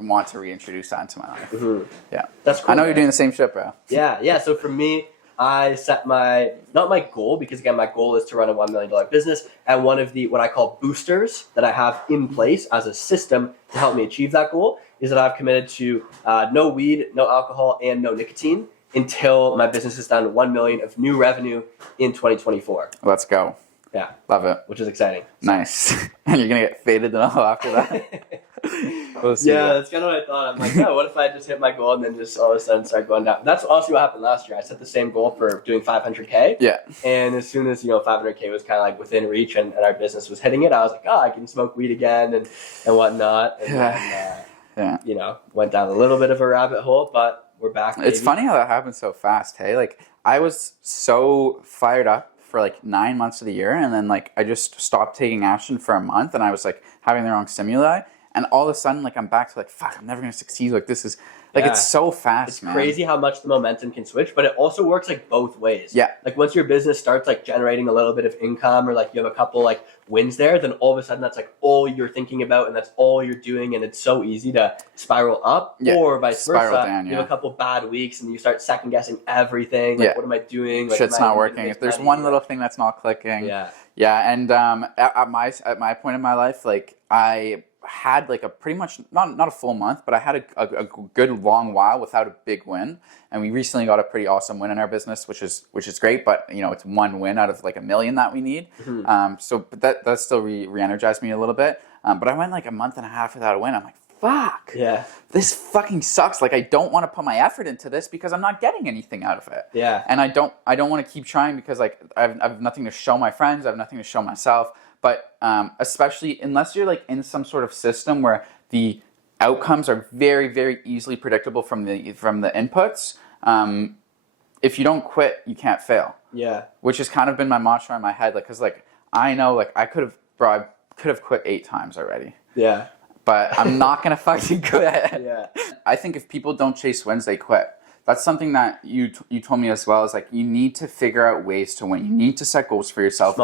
want to reintroduce that into my life. Mm-hmm. Yeah, that's cool. I know you're doing the same shit, bro. Yeah. So for me, I set not my goal, because again, my goal is to run a $1 million business, and one of the what I call boosters that I have in place as a system to help me achieve that goal is that I've committed to no weed, no alcohol, and no nicotine until my business has done 1 million of new revenue in 2024. Let's go. Yeah. Love it. Which is exciting. Nice. And you're gonna get faded and all after that. We'll see. Yeah, that's kind of what I thought. I'm like, what if I just hit my goal and then just all of a sudden start going down? That's honestly what happened last year. I set the same goal for doing 500K. Yeah. And as soon as 500K was kind of like within reach and our business was hitting it, I was like, I can smoke weed again and whatnot. And then, went down a little bit of a rabbit hole, but we're back. Baby. It's funny how that happened so fast. Hey, like I was so fired up for like 9 months of the year, and then like I just stopped taking action for a month, and I was like having the wrong stimuli, and all of a sudden like I'm back to like, fuck, I'm never gonna succeed. Like this is like it's so fast, man. It's crazy how much the momentum can switch, but it also works like both ways. Yeah. Like once your business starts like generating a little bit of income, or like you have a couple like wins there, then all of a sudden that's like all you're thinking about, and that's all you're doing, and it's so easy to spiral up, or vice versa. Down, you have a couple bad weeks and you start second guessing everything. Like, what am I doing? Like, shit's not working. If there's one little thing that's not clicking. Yeah. And at my point in my life, like I had like a pretty much not a full month, but I had a good long while without a big win, and we recently got a pretty awesome win in our business, which is great, but it's one win out of like 1 million that we need. But that still re-energized me a little bit, but I went like a month and a half without a win. I'm like, fuck, this fucking sucks. Like I don't want to put my effort into this because I'm not getting anything out of it. And I don't want to keep trying because like I have nothing to show my friends, I have nothing to show myself. But especially unless you're like in some sort of system where the outcomes are very, very easily predictable from the inputs, if you don't quit, you can't fail. Which has kind of been my mantra in my head, like because like I know like I could have quit 8 times already. But I'm not gonna fucking quit. I think if people don't chase wins, they quit. That's something that you told me as well, is like you need to figure out ways to win. You need to set goals for yourself,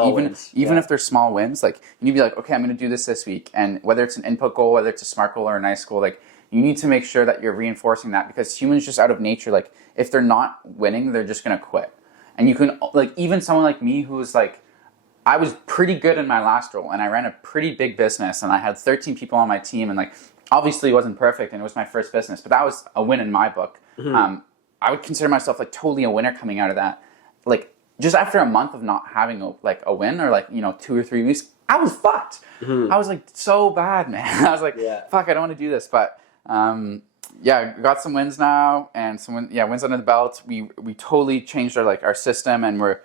even if they're small wins. Like you need to be like, okay, I'm going to do this week, and whether it's an input goal, whether it's a SMART goal or a NICE goal, like you need to make sure that you're reinforcing that, because humans just out of nature, like if they're not winning, they're just going to quit. And you can like even someone like me who was like, I was pretty good in my last role, and I ran a pretty big business, and I had 13 people on my team, and like obviously it wasn't perfect, and it was my first business, but that was a win in my book. I would consider myself like totally a winner coming out of that. Like just after a month of not having a win, or like 2 or 3 weeks, I was fucked. I was like so bad, man. I was like, fuck, I don't want to do this. But got some wins now, and wins under the belt. We totally changed our system, and we're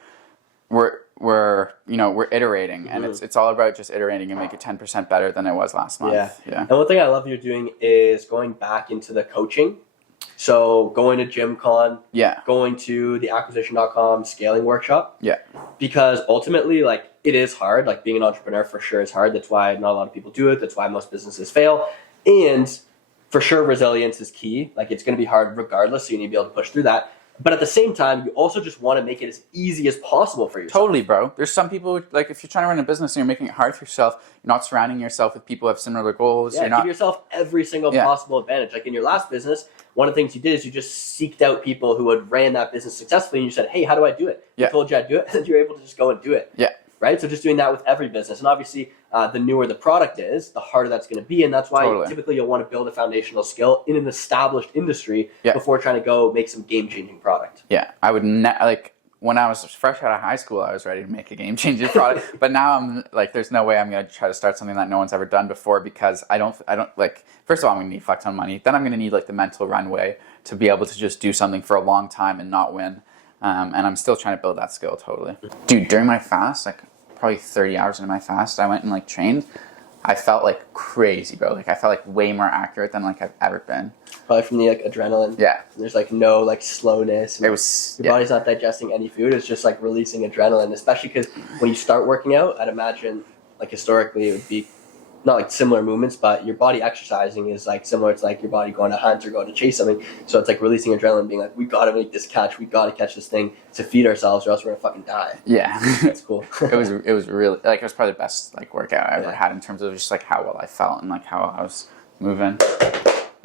we're iterating, and it's all about just iterating and make it 10% better than it was last month. Yeah. And one thing I love you're doing is going back into the coaching. So going to GymCon, going to the acquisition.com scaling workshop. Yeah. Because ultimately, like, it is hard. Like, being an entrepreneur for sure is hard. That's why not a lot of people do it. That's why most businesses fail. And for sure, resilience is key. Like, it's going to be hard regardless, so you need to be able to push through that. But at the same time, you also just want to make it as easy as possible for yourself. Totally, bro. There's some people, like, if you're trying to run a business and you're making it hard for yourself, you're not surrounding yourself with people who have similar goals. Yeah, give yourself every single possible advantage. Like, in your last business, one of the things you did is you just seeked out people who had ran that business successfully, and you said, hey, how do I do it? I told you I'd do it, and you're able to just go and do it. Yeah. Right? So just doing that with every business. And obviously, the newer the product is, the harder that's going to be. And that's why typically you'll want to build a foundational skill in an established industry before trying to go make some game-changing product. Yeah. I would when I was fresh out of high school, I was ready to make a game-changing product. But now I'm like, there's no way I'm going to try to start something that no one's ever done before, because I don't like, first of all, I'm going to need a fuck ton of money. Then I'm going to need like the mental runway to be able to just do something for a long time and not win. And I'm still trying to build that skill, totally. Dude, during my fast, like probably 30 hours into my fast, I went and like trained. I felt like crazy, bro. Like I felt like way more accurate than like I've ever been. Probably from the like adrenaline. Yeah. There's like no like slowness. It was your body's not digesting any food. It's just like releasing adrenaline, especially because when you start working out, I'd imagine like historically it would be not like similar movements, but your body exercising is like similar to like your body going to hunt or going to chase something. So it's like releasing adrenaline, being like, we got to make this catch. We got to catch this thing to feed ourselves, or else we're gonna fucking die. Yeah. That's cool. It was really like, it was probably the best like workout I ever had in terms of just like how well I felt and like how I was moving.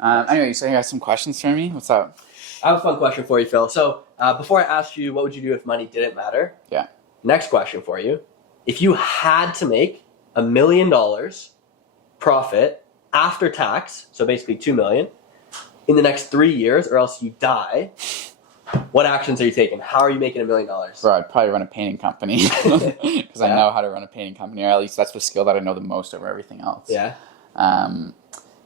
Anyway, you say you have some questions for me? What's up? I have a fun question for you, Phil. So before I asked you what would you do if money didn't matter? Yeah. Next question for you. If you had to make $1 million profit after tax, so basically $2 million, in the next 3 years, or else you die, what actions are you taking? How are you making $1 million? Bro, I'd probably run a painting company because I know how to run a painting company, or at least that's the skill that I know the most over everything else. Yeah.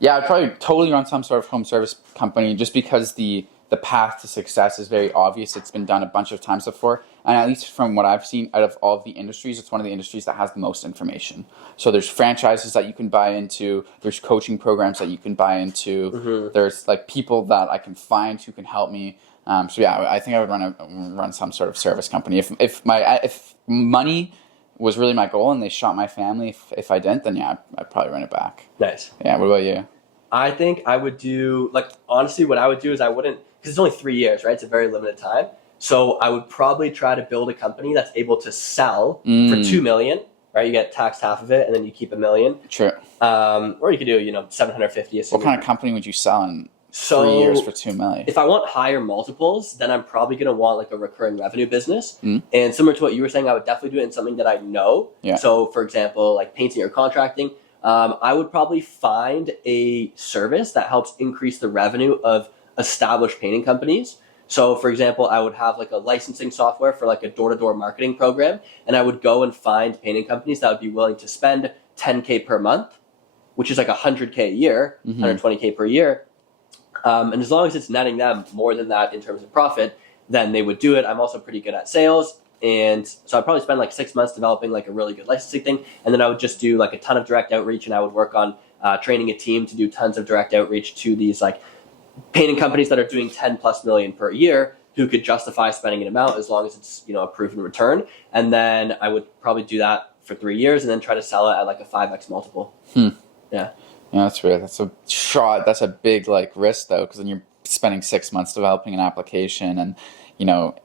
Yeah, I'd probably totally run some sort of home service company, just because the path to success is very obvious. It's been done a bunch of times before. And at least from what I've seen, out of all of the industries, it's one of the industries that has the most information. So there's franchises that you can buy into. There's coaching programs that you can buy into. Mm-hmm. There's like people that I can find who can help me. So yeah, I think I would run some sort of service company. If money was really my goal and they shot my family, if I didn't, then yeah, I'd probably run it back. Nice. Yeah, what about you? I think I would do, like, honestly, what I would do is I wouldn't, because it's only 3 years, right? It's a very limited time. So I would probably try to build a company that's able to sell for $2 million, right? You get taxed half of it, and then you keep $1 million. True. Or you could do, $750. What kind of company would you sell in 3 years for $2 million? If I want higher multiples, then I'm probably going to want like a recurring revenue business. And similar to what you were saying, I would definitely do it in something that I know. Yeah. So for example, like painting or contracting, I would probably find a service that helps increase the revenue of established painting companies. So for example, I would have like a licensing software for like a door-to-door marketing program, and I would go and find painting companies that would be willing to spend $10K per month, which is like $100K a year, $120K per year. And as long as it's netting them more than that in terms of profit, then they would do it. I'm also pretty good at sales. And so I'd probably spend like 6 months developing like a really good licensing thing. And then I would just do like a ton of direct outreach, and I would work on training a team to do tons of direct outreach to these like painting companies that are doing 10 plus million per year, who could justify spending an amount as long as it's, a proven return. And then I would probably do that for 3 years and then try to sell it at like a 5x multiple. Yeah. Yeah, that's weird. That's a shot. That's a big like risk though, because then you're spending 6 months developing an application, and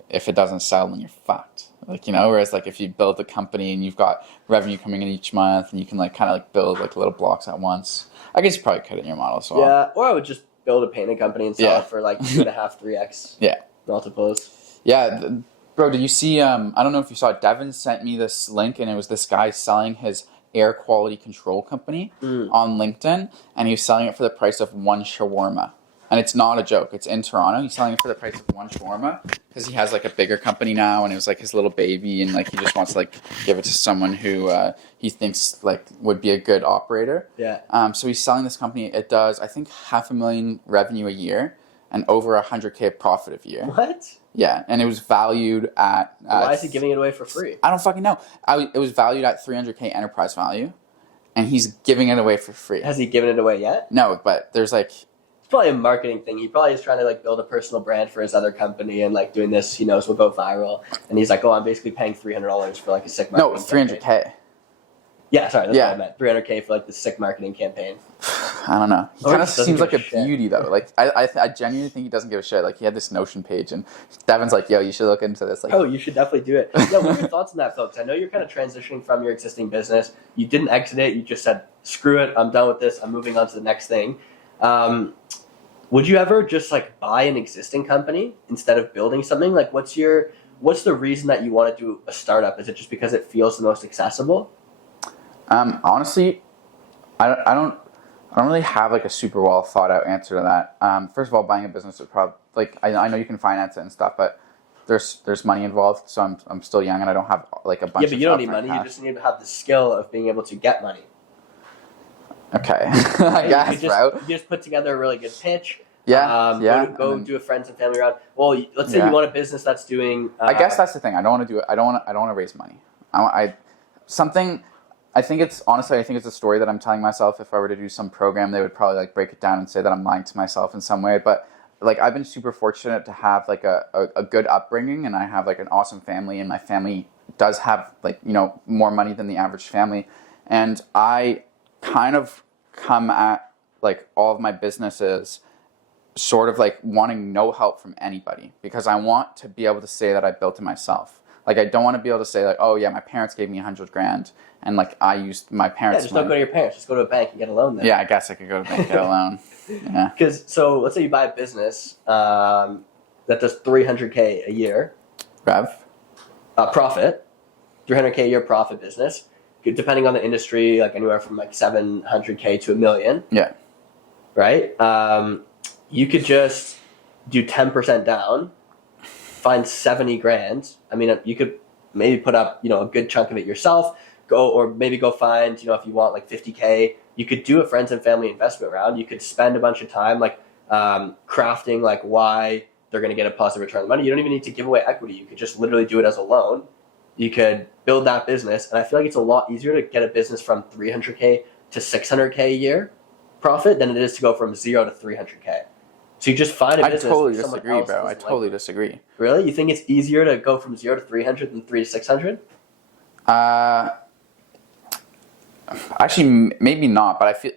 if it doesn't sell, then you're fucked. Whereas like if you build the company and you've got revenue coming in each month, and you can like kind of like build like little blocks at once. I guess you probably could in your model as well. Yeah, or I would just build a painting company and sell it for like 2.5, 3x. Yeah. Multiples. Yeah, bro. Did you see? I don't know if you saw. Devin sent me this link, and it was this guy selling his air quality control company on LinkedIn, and he was selling it for the price of one shawarma. And it's not a joke. It's in Toronto. He's selling it for the price of one shawarma because he has like a bigger company now, and it was like his little baby, and like he just wants to like give it to someone who he thinks like would be a good operator. Yeah. So he's selling this company. It does, I think, $500,000 revenue a year and over $100K profit a year. What? Yeah, and it was valued at. Why is he giving it away for free? I don't fucking know. It was valued at 300K enterprise value, and he's giving it away for free. Has he given it away yet? No, but there's like. It's probably a marketing thing. He probably is trying to like build a personal brand for his other company and like doing this. He knows will go viral, and he's like, "Oh, I'm basically paying $300 for like a sick marketing." No, 300K. Yeah, sorry, that's what I meant. 300K for like the sick marketing campaign. I don't know. He kind of seems like a shit. beauty though. Like I genuinely think he doesn't give a shit. Like he had this Notion page, and Devin's like, "Yo, you should look into this." Like, oh, you should definitely do it. Yeah, what are your thoughts on that, folks? I know you're kind of transitioning from your existing business. You didn't exit it. You just said, "Screw it, I'm done with this. I'm moving on to the next thing." Would you ever just like buy an existing company instead of building something? Like, what's the reason that you want to do a startup? Is it just because it feels the most accessible? Honestly, I don't really have like a super well thought out answer to that. First of all, buying a business is probably like I know you can finance it and stuff, but there's money involved. So I'm still young and I don't have like a bunch. Yeah, but you don't need money. You just need to have the skill of being able to get money. Okay, I guess, bro. You just put together a really good pitch. Yeah, Go do a friends and family round. Well, let's say you want a business that's doing. I guess that's the thing. I don't want to do it. I don't want to raise money. I think it's a story that I'm telling myself. If I were to do some program, they would probably like break it down and say that I'm lying to myself in some way. But like I've been super fortunate to have like a good upbringing, and I have like an awesome family, and my family does have like more money than the average family, and I kind of come at like all of my businesses sort of like wanting no help from anybody because I want to be able to say that I built it myself. Like I don't want to be able to say like, oh yeah, my parents gave me $100,000 and like I used my parents' just money. Don't go to your parents. Just go to a bank and get a loan then. Yeah, I guess I could go to a bank and get a loan. Yeah. Because so let's say you buy a business that does $300K a year. Profit. $300K a year profit business. Depending on the industry, like anywhere from like $700K to $1 million. Yeah. Right? You could just do 10% down, find 70 grand. I mean, you could maybe put up, a good chunk of it yourself, or maybe go find, if you want like 50K, you could do a friends and family investment round. You could spend a bunch of time like crafting like why they're going to get a positive return on money. You don't even need to give away equity. You could just literally do it as a loan. You could build that business. And I feel like it's a lot easier to get a business from 300K to 600K a year profit than it is to go from 0 to 300K. So you just find a business. I totally disagree, bro. I totally disagree. Really? You think it's easier to go from 0 to 300 than 3 to 600? Actually, maybe not. But I feel.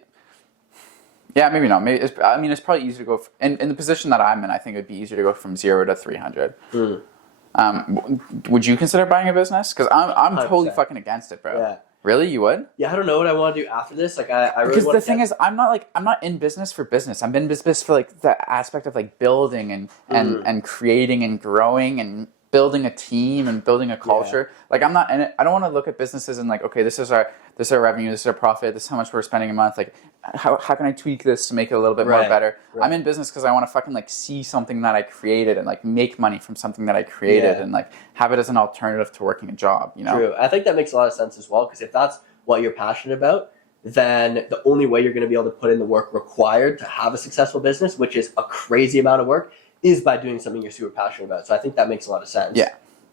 Yeah, maybe not. Maybe it's probably easier to go. In the position that I'm in, I think it would be easier to go from 0 to 300. Would you consider buying a business? Because I'm totally fucking against it, bro. Yeah. Really, you would? Yeah, I don't know what I want to do after this. Like, I really because the thing is, I'm not in business for business. I'm in business for like the aspect of like building and creating and growing and building a team and building a culture. Yeah. Like I'm not in it. I don't want to look at businesses and like, okay, this is our revenue, this is our profit, this is how much we're spending a month. Like, how can I tweak this to make it a little bit more better? Right. I'm in business because I want to fucking like see something that I created and like make money from something that I created and like have it as an alternative to working a job. True. I think that makes a lot of sense as well because if that's what you're passionate about, then the only way you're going to be able to put in the work required to have a successful business, which is a crazy amount of work, is by doing something you're super passionate about. So I think that makes a lot of sense.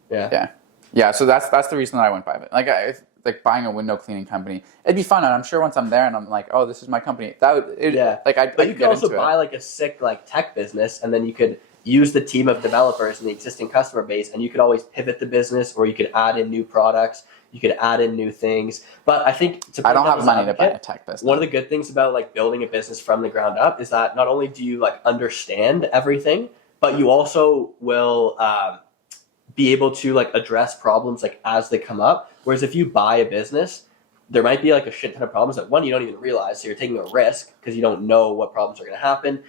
Yeah. So that's the reason that I went by it. Like buying a window cleaning company, it'd be fun. And I'm sure once I'm there and I'm like, oh, this is my company. But you could also buy like a sick like tech business, and then you could use the team of developers and the existing customer base, and you could always pivot the business, or you could add in new products. You could add in new things. But I think I don't have money to buy a tech business. One of the good things about like building a business from the ground up is that not only do you like understand everything, but you also will be able to like address problems like as they come up. Whereas if you buy a business, there might be like a shit ton of problems that one, you don't even realize. So you're taking a risk because you don't know what problems are going to happen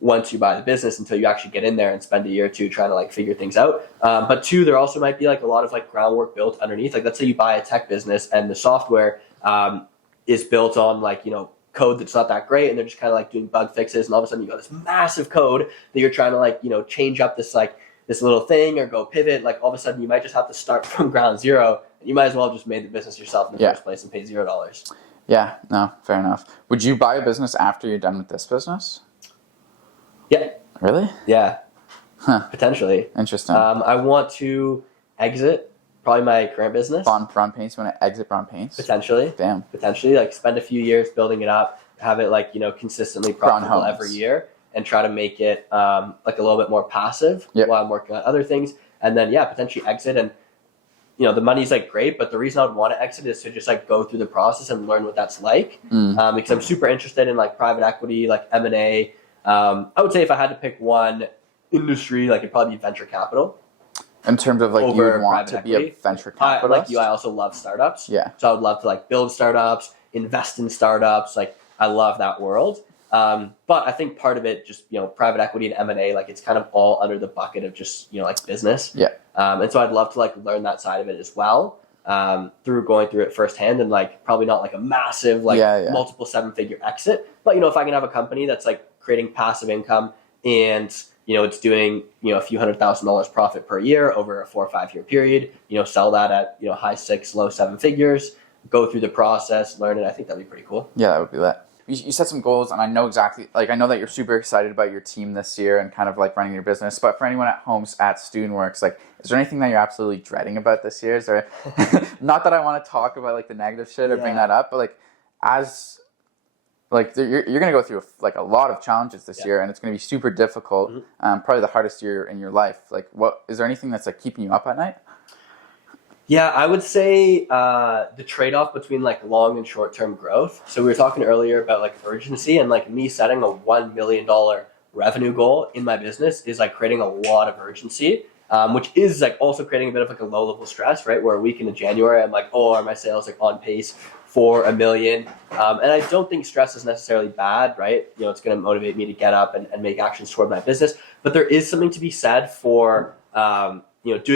once you buy the business until you actually get in there and spend a year or two trying to like figure things out. But two, there also might be like a lot of like groundwork built underneath. Like let's say you buy a tech business and the software is built on like, code that's not that great, and they're just kind of like doing bug fixes, and all of a sudden you got this massive code that you're trying to like, change up this little thing or go pivot. Like all of a sudden you might just have to start from ground zero. You might as well have just made the business yourself in the first place and pay $0. Yeah, no, fair enough. Would you buy a business after you're done with this business? Yeah. Really? Yeah. potentially. Interesting. I want to exit probably my current business. Brown Paints. You want to exit Brown Paints? Potentially. Damn. Potentially, like spend a few years building it up, have it like, consistently profitable every year, and try to make it like a little bit more passive while I'm working on other things. And then, potentially exit. And, the money's like great, but the reason I would want to exit is to just like go through the process and learn what that's like. Because I'm super interested in like private equity, like M&A. I would say if I had to pick one industry, like it'd probably be venture capital. In terms of like you would want to be a venture capitalist? I also love startups. Yeah. So I would love to like build startups, invest in startups. Like I love that world. But I think part of it just, private equity and M&A, like it's kind of all under the bucket of just, like business. Yeah. And so I'd love to like learn that side of it as well, through going through it firsthand, and like probably not like a massive, like multiple 7-figure exit. But, if I can have a company that's like creating passive income and, it's doing, a few $100,000 profit per year over a 4 or 5 year period, sell that at, high 6, low 7 figures, go through the process, learn it. I think that'd be pretty cool. Yeah, that would be that. You set some goals, and I know exactly, like I know that you're super excited about your team this year and kind of like running your business. But for anyone at home at StudentWorks, like, is there anything that you're absolutely dreading about this year? Is there, not that I want to talk about like the negative shit or bring that up, but like as like you're going to go through like a lot of challenges this year, and it's going to be super difficult. Probably the hardest year in your life. Like, what is there anything that's like keeping you up at night? Yeah, I would say the trade-off between like long and short-term growth. So we were talking earlier about like urgency, and like me setting a $1 million revenue goal in my business is like creating a lot of urgency, which is like also creating a bit of like a low level stress, right? Where a week into January, I'm like, oh, are my sales like on pace for $1 million? And I don't think stress is necessarily bad, right? It's going to motivate me to get up and make actions toward my business. But there is something to be said for, doing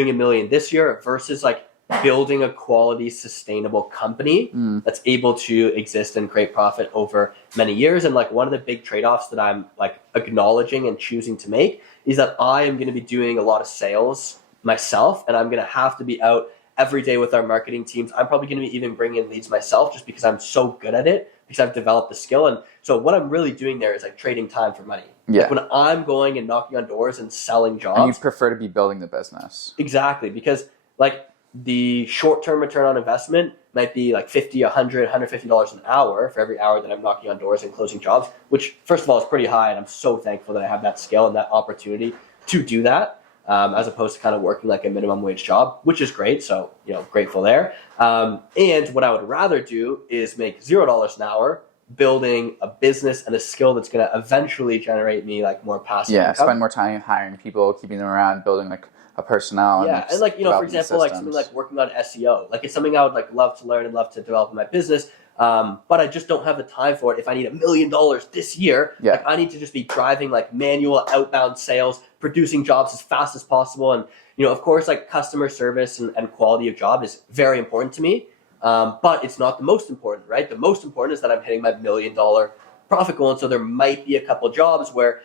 $1 million this year versus like building a quality, sustainable company that's able to exist and create profit over many years. And like one of the big trade-offs that I'm like acknowledging and choosing to make is that I am going to be doing a lot of sales myself, and I'm going to have to be out every day with our marketing teams. I'm probably going to be even bringing in leads myself just because I'm so good at it, because I've developed the skill. And so what I'm really doing there is like trading time for money. Yeah. Like when I'm going and knocking on doors and selling jobs. And you prefer to be building the business. Exactly. Because like the short-term return on investment might be like $50, $100, $150 an hour for every hour that I'm knocking on doors and closing jobs, which first of all is pretty high. And I'm so thankful that I have that skill and that opportunity to do that, as opposed to kind of working like a minimum wage job, which is great. So, grateful there. And what I would rather do is make $0 an hour building a business and a skill that's going to eventually generate me like more passive income. Spend more time hiring people, keeping them around, building like a personnel. And like, for example, like something like working on SEO, like it's something I would like love to learn and love to develop in my business. But I just don't have the time for it. If I need $1 million this year, like I need to just be driving like manual outbound sales, producing jobs as fast as possible. And, of course, like customer service and quality of job is very important to me. But it's not the most important, right? The most important is that I'm hitting my $1 million profit goal. And so there might be a couple jobs where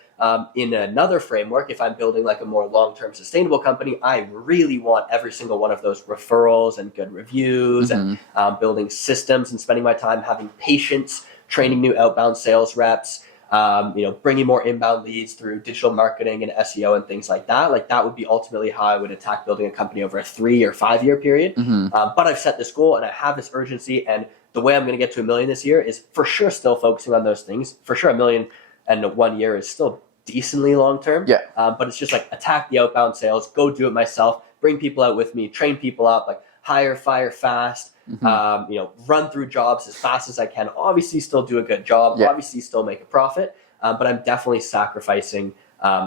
in another framework, if I'm building like a more long-term sustainable company, I really want every single one of those referrals and good reviews and building systems and spending my time having patience, training new outbound sales reps, bringing more inbound leads through digital marketing and SEO and things like that. Like that would be ultimately how I would attack building a company over a 3 or 5 year period. But I've set this goal and I have this urgency, and the way I'm going to get to $1 million this year is for sure still focusing on those things. For sure, $1 million and 1 year is still decently long term. But it's just like attack the outbound sales, go do it myself, bring people out with me, train people up, like hire, fire fast, run through jobs as fast as I can. Obviously still do a good job, obviously still make a profit, but I'm definitely sacrificing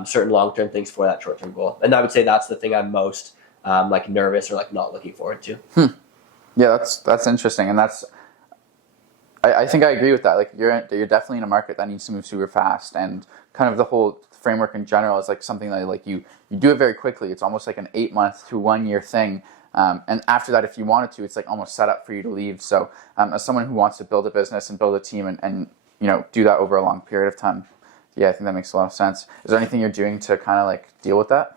certain long-term things for that short-term goal. And I would say that's the thing I'm most like nervous or like not looking forward to. Yeah, that's interesting. And I think I agree with that. Like you're definitely in a market that needs to move super fast, and kind of the whole framework in general is like something that like you do it very quickly. It's almost like an 8-month to 1 year thing. And after that, if you wanted to, it's like almost set up for you to leave. So as someone who wants to build a business and build a team and do that over a long period of time, I think that makes a lot of sense. Is there anything you're doing to kind of like deal with that?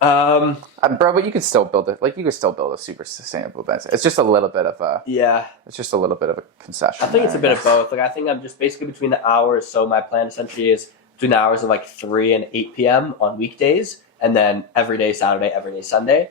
Bro, but you could still build it. Like you could still build a super sustainable business. It's just a little bit of a It's just a little bit of a concession. I think it's a bit of both. Like I think I'm just basically between the hours. So my plan essentially is between the hours of like 3 and 8 p.m. on weekdays, and then every day Saturday, every day Sunday.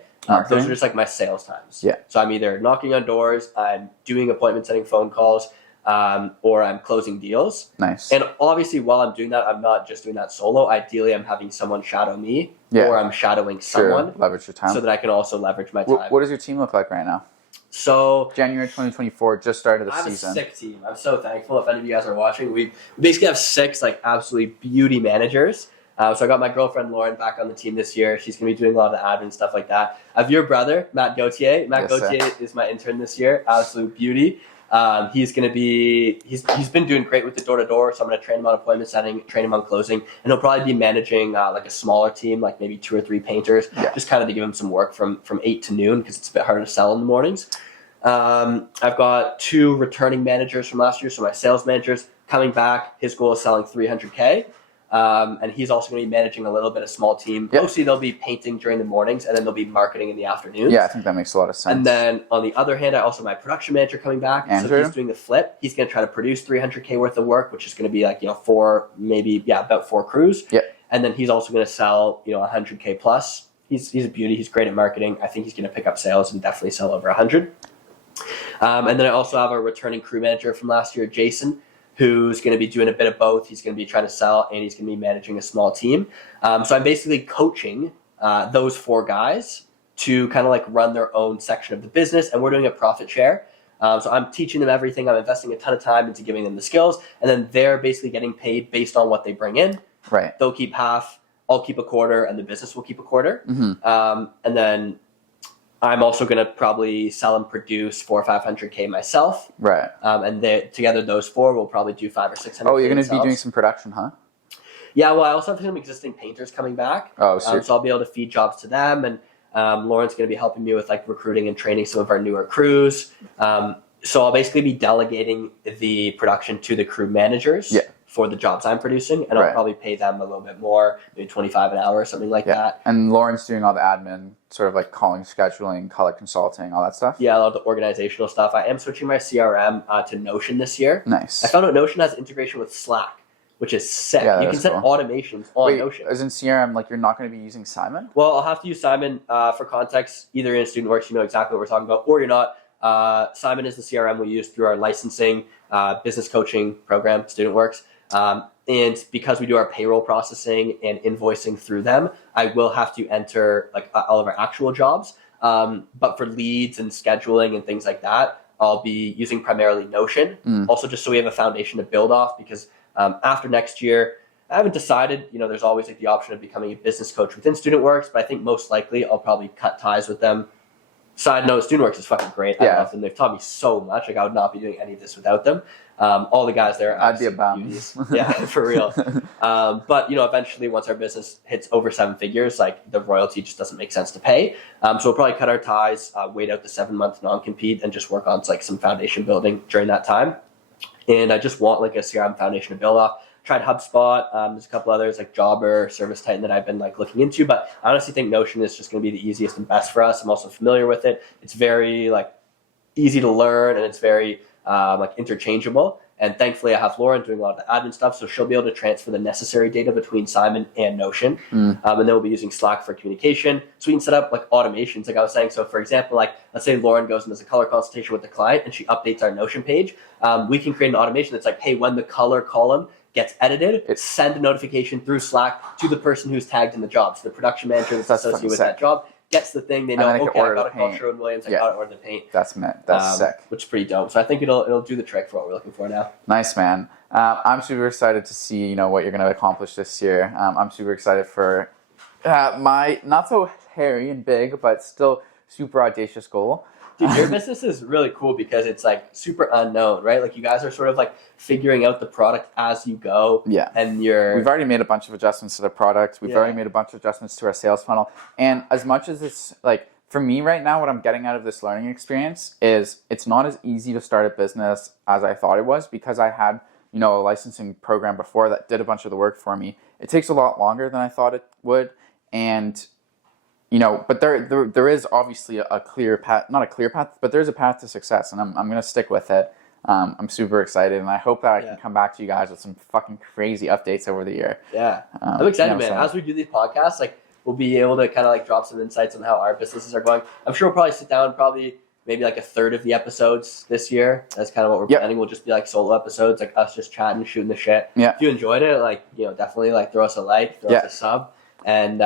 Those are just like my sales times. Yeah. So I'm either knocking on doors, I'm doing appointment setting phone calls, or I'm closing deals. Nice. And obviously, while I'm doing that, I'm not just doing that solo. Ideally, I'm having someone shadow me, or I'm shadowing someone. Leverage your time. So that I can also leverage my time. What does your team look like right now? So January 2024, just started the I season. have a sick team. I'm so thankful. If any of you guys are watching, we basically have 6 like absolutely beauty managers. So I got my girlfriend Lauren back on the team this year. She's going to be doing a lot of the admin stuff like that. I have your brother, Matt Gauthier. Matt Gauthier is my intern this year. Absolute beauty. He's going to be, he's been doing great with the door-to-door, so I'm going to train him on appointment setting, train him on closing, and he'll probably be managing like a smaller team, like maybe 2 or 3 painters, just kind of to give him some work from 8 to noon because it's a bit harder to sell in the mornings. I've got 2 returning managers from last year, so my sales managers coming back. His goal is selling 300K. And he's also going to be managing a little bit of small team. Yep. Mostly they'll be painting during the mornings, and then they'll be marketing in the afternoons. Yeah, I think that makes a lot of sense. And then on the other hand, I also have my production manager coming back. Andrew? So he's doing the flip. He's going to try to produce 300K worth of work, which is going to be like, 4, maybe, about 4 crews. Yep. And then he's also going to sell, 100K plus. He's a beauty. He's great at marketing. I think he's going to pick up sales and definitely sell over 100. And then I also have a returning crew manager from last year, Jason, who's going to be doing a bit of both. He's going to be trying to sell, and he's going to be managing a small team. So I'm basically coaching those 4 guys to kind of like run their own section of the business, and we're doing a profit share. So I'm teaching them everything. I'm investing a ton of time into giving them the skills, and then they're basically getting paid based on what they bring in. Right. They'll keep half, I'll keep a quarter, and the business will keep a quarter. Mm-hmm. And then I'm also going to probably sell and produce 400 or 500K myself. Right. And together those 4 will probably do 500 or 600. Oh, you're going to be doing some production, huh? Yeah, well, I also have some existing painters coming back. Oh, sure. So I'll be able to feed jobs to them, and Lauren's going to be helping me with like recruiting and training some of our newer crews. So I'll basically be delegating the production to the crew managers. Yeah. For the jobs I'm producing, and I'll probably pay them a little bit more, maybe $25 an hour or something like that. And Lauren's doing all the admin, sort of like calling, scheduling, color consulting, all that stuff? Yeah, a lot of the organizational stuff. I am switching my CRM to Notion this year. Nice. I found out Notion has integration with Slack, which is sick. Yeah, you can set automations on Notion. As in CRM, like you're not going to be using Simon? Well, I'll have to use Simon for context. Either in StudentWorks, you know exactly what we're talking about, or you're not. Simon is the CRM we use through our licensing business coaching program, StudentWorks. And because we do our payroll processing and invoicing through them, I will have to enter like all of our actual jobs. But for leads and scheduling and things like that, I'll be using primarily Notion. Also, just so we have a foundation to build off, because after next year, I haven't decided. There's always like the option of becoming a business coach within StudentWorks, but I think most likely I'll probably cut ties with them. Side note, StudentWorks is fucking great. I love them. They've taught me so much. Like I would not be doing any of this without them. All the guys there are beauties. Yeah, for real. But eventually once our business hits over 7 figures, like the royalty just doesn't make sense to pay. So we'll probably cut our ties, wait out the 7-month non-compete, and just work on like some foundation building during that time. And I just want like a CRM foundation to build off. Tried HubSpot. There's a couple others like Jobber, Service Titan that I've been like looking into, but I honestly think Notion is just going to be the easiest and best for us. I'm also familiar with it. It's very like easy to learn, and it's very like interchangeable. And thankfully, I have Lauren doing a lot of the admin stuff, so she'll be able to transfer the necessary data between Simon and Notion. And then we'll be using Slack for communication. So we can set up like automations, like I was saying. So for example, like let's say Lauren goes and does a color consultation with the client, and she updates our Notion page. We can create an automation that's like, hey, when the color column gets edited, send a notification through Slack to the person who's tagged in the job. So the production manager that's associated with that job gets the thing. They know, okay, I got a call Sherwin-Williams, I got to order the paint. That's sick. Which is pretty dope. So I think it'll do the trick for what we're looking for now. Nice, man. I'm super excited to see what you're going to accomplish this year. I'm super excited for my not so hairy and big, but still super audacious goal. Dude, your business is really cool because it's like super unknown, right? Like you guys are sort of like figuring out the product as you go. Yeah. And we've already made a bunch of adjustments to the product. We've already made a bunch of adjustments to our sales funnel. And as much as it's like, for me right now, what I'm getting out of this learning experience is it's not as easy to start a business as I thought it was, because I had, a licensing program before that did a bunch of the work for me. It takes a lot longer than I thought it would. And but there is obviously a clear path, not a clear path, but there's a path to success, and I'm going to stick with it. I'm super excited, and I hope that I Yeah. can come back to you guys with some fucking crazy updates over the year. Yeah. I'm excited, yeah, man. so- As we do these podcasts, like we'll be able to kind of like drop some insights on how our businesses are going. I'm sure we'll probably sit down maybe like a third of the episodes this year. That's kind of what we're Yep. planning. We'll just be like solo episodes, like us just chatting, shooting the shit. Yeah. If you enjoyed it, like, definitely like throw us a like, throw us a sub, and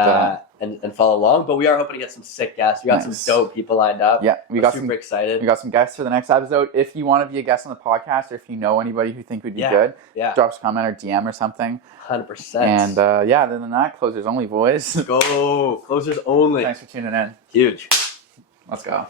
follow along. But we are hoping to get some sick guests. We got Nice. some dope people lined up. Yeah, we got super excited. We got some guests for the next episode. If you want to be a guest on the podcast, or if you know anybody who think would be Yeah. good, Yeah. drop us a comment or DM or something. 100%. And other than that, closers only, boys. Go closers only. Thanks for tuning in. Huge. Let's go.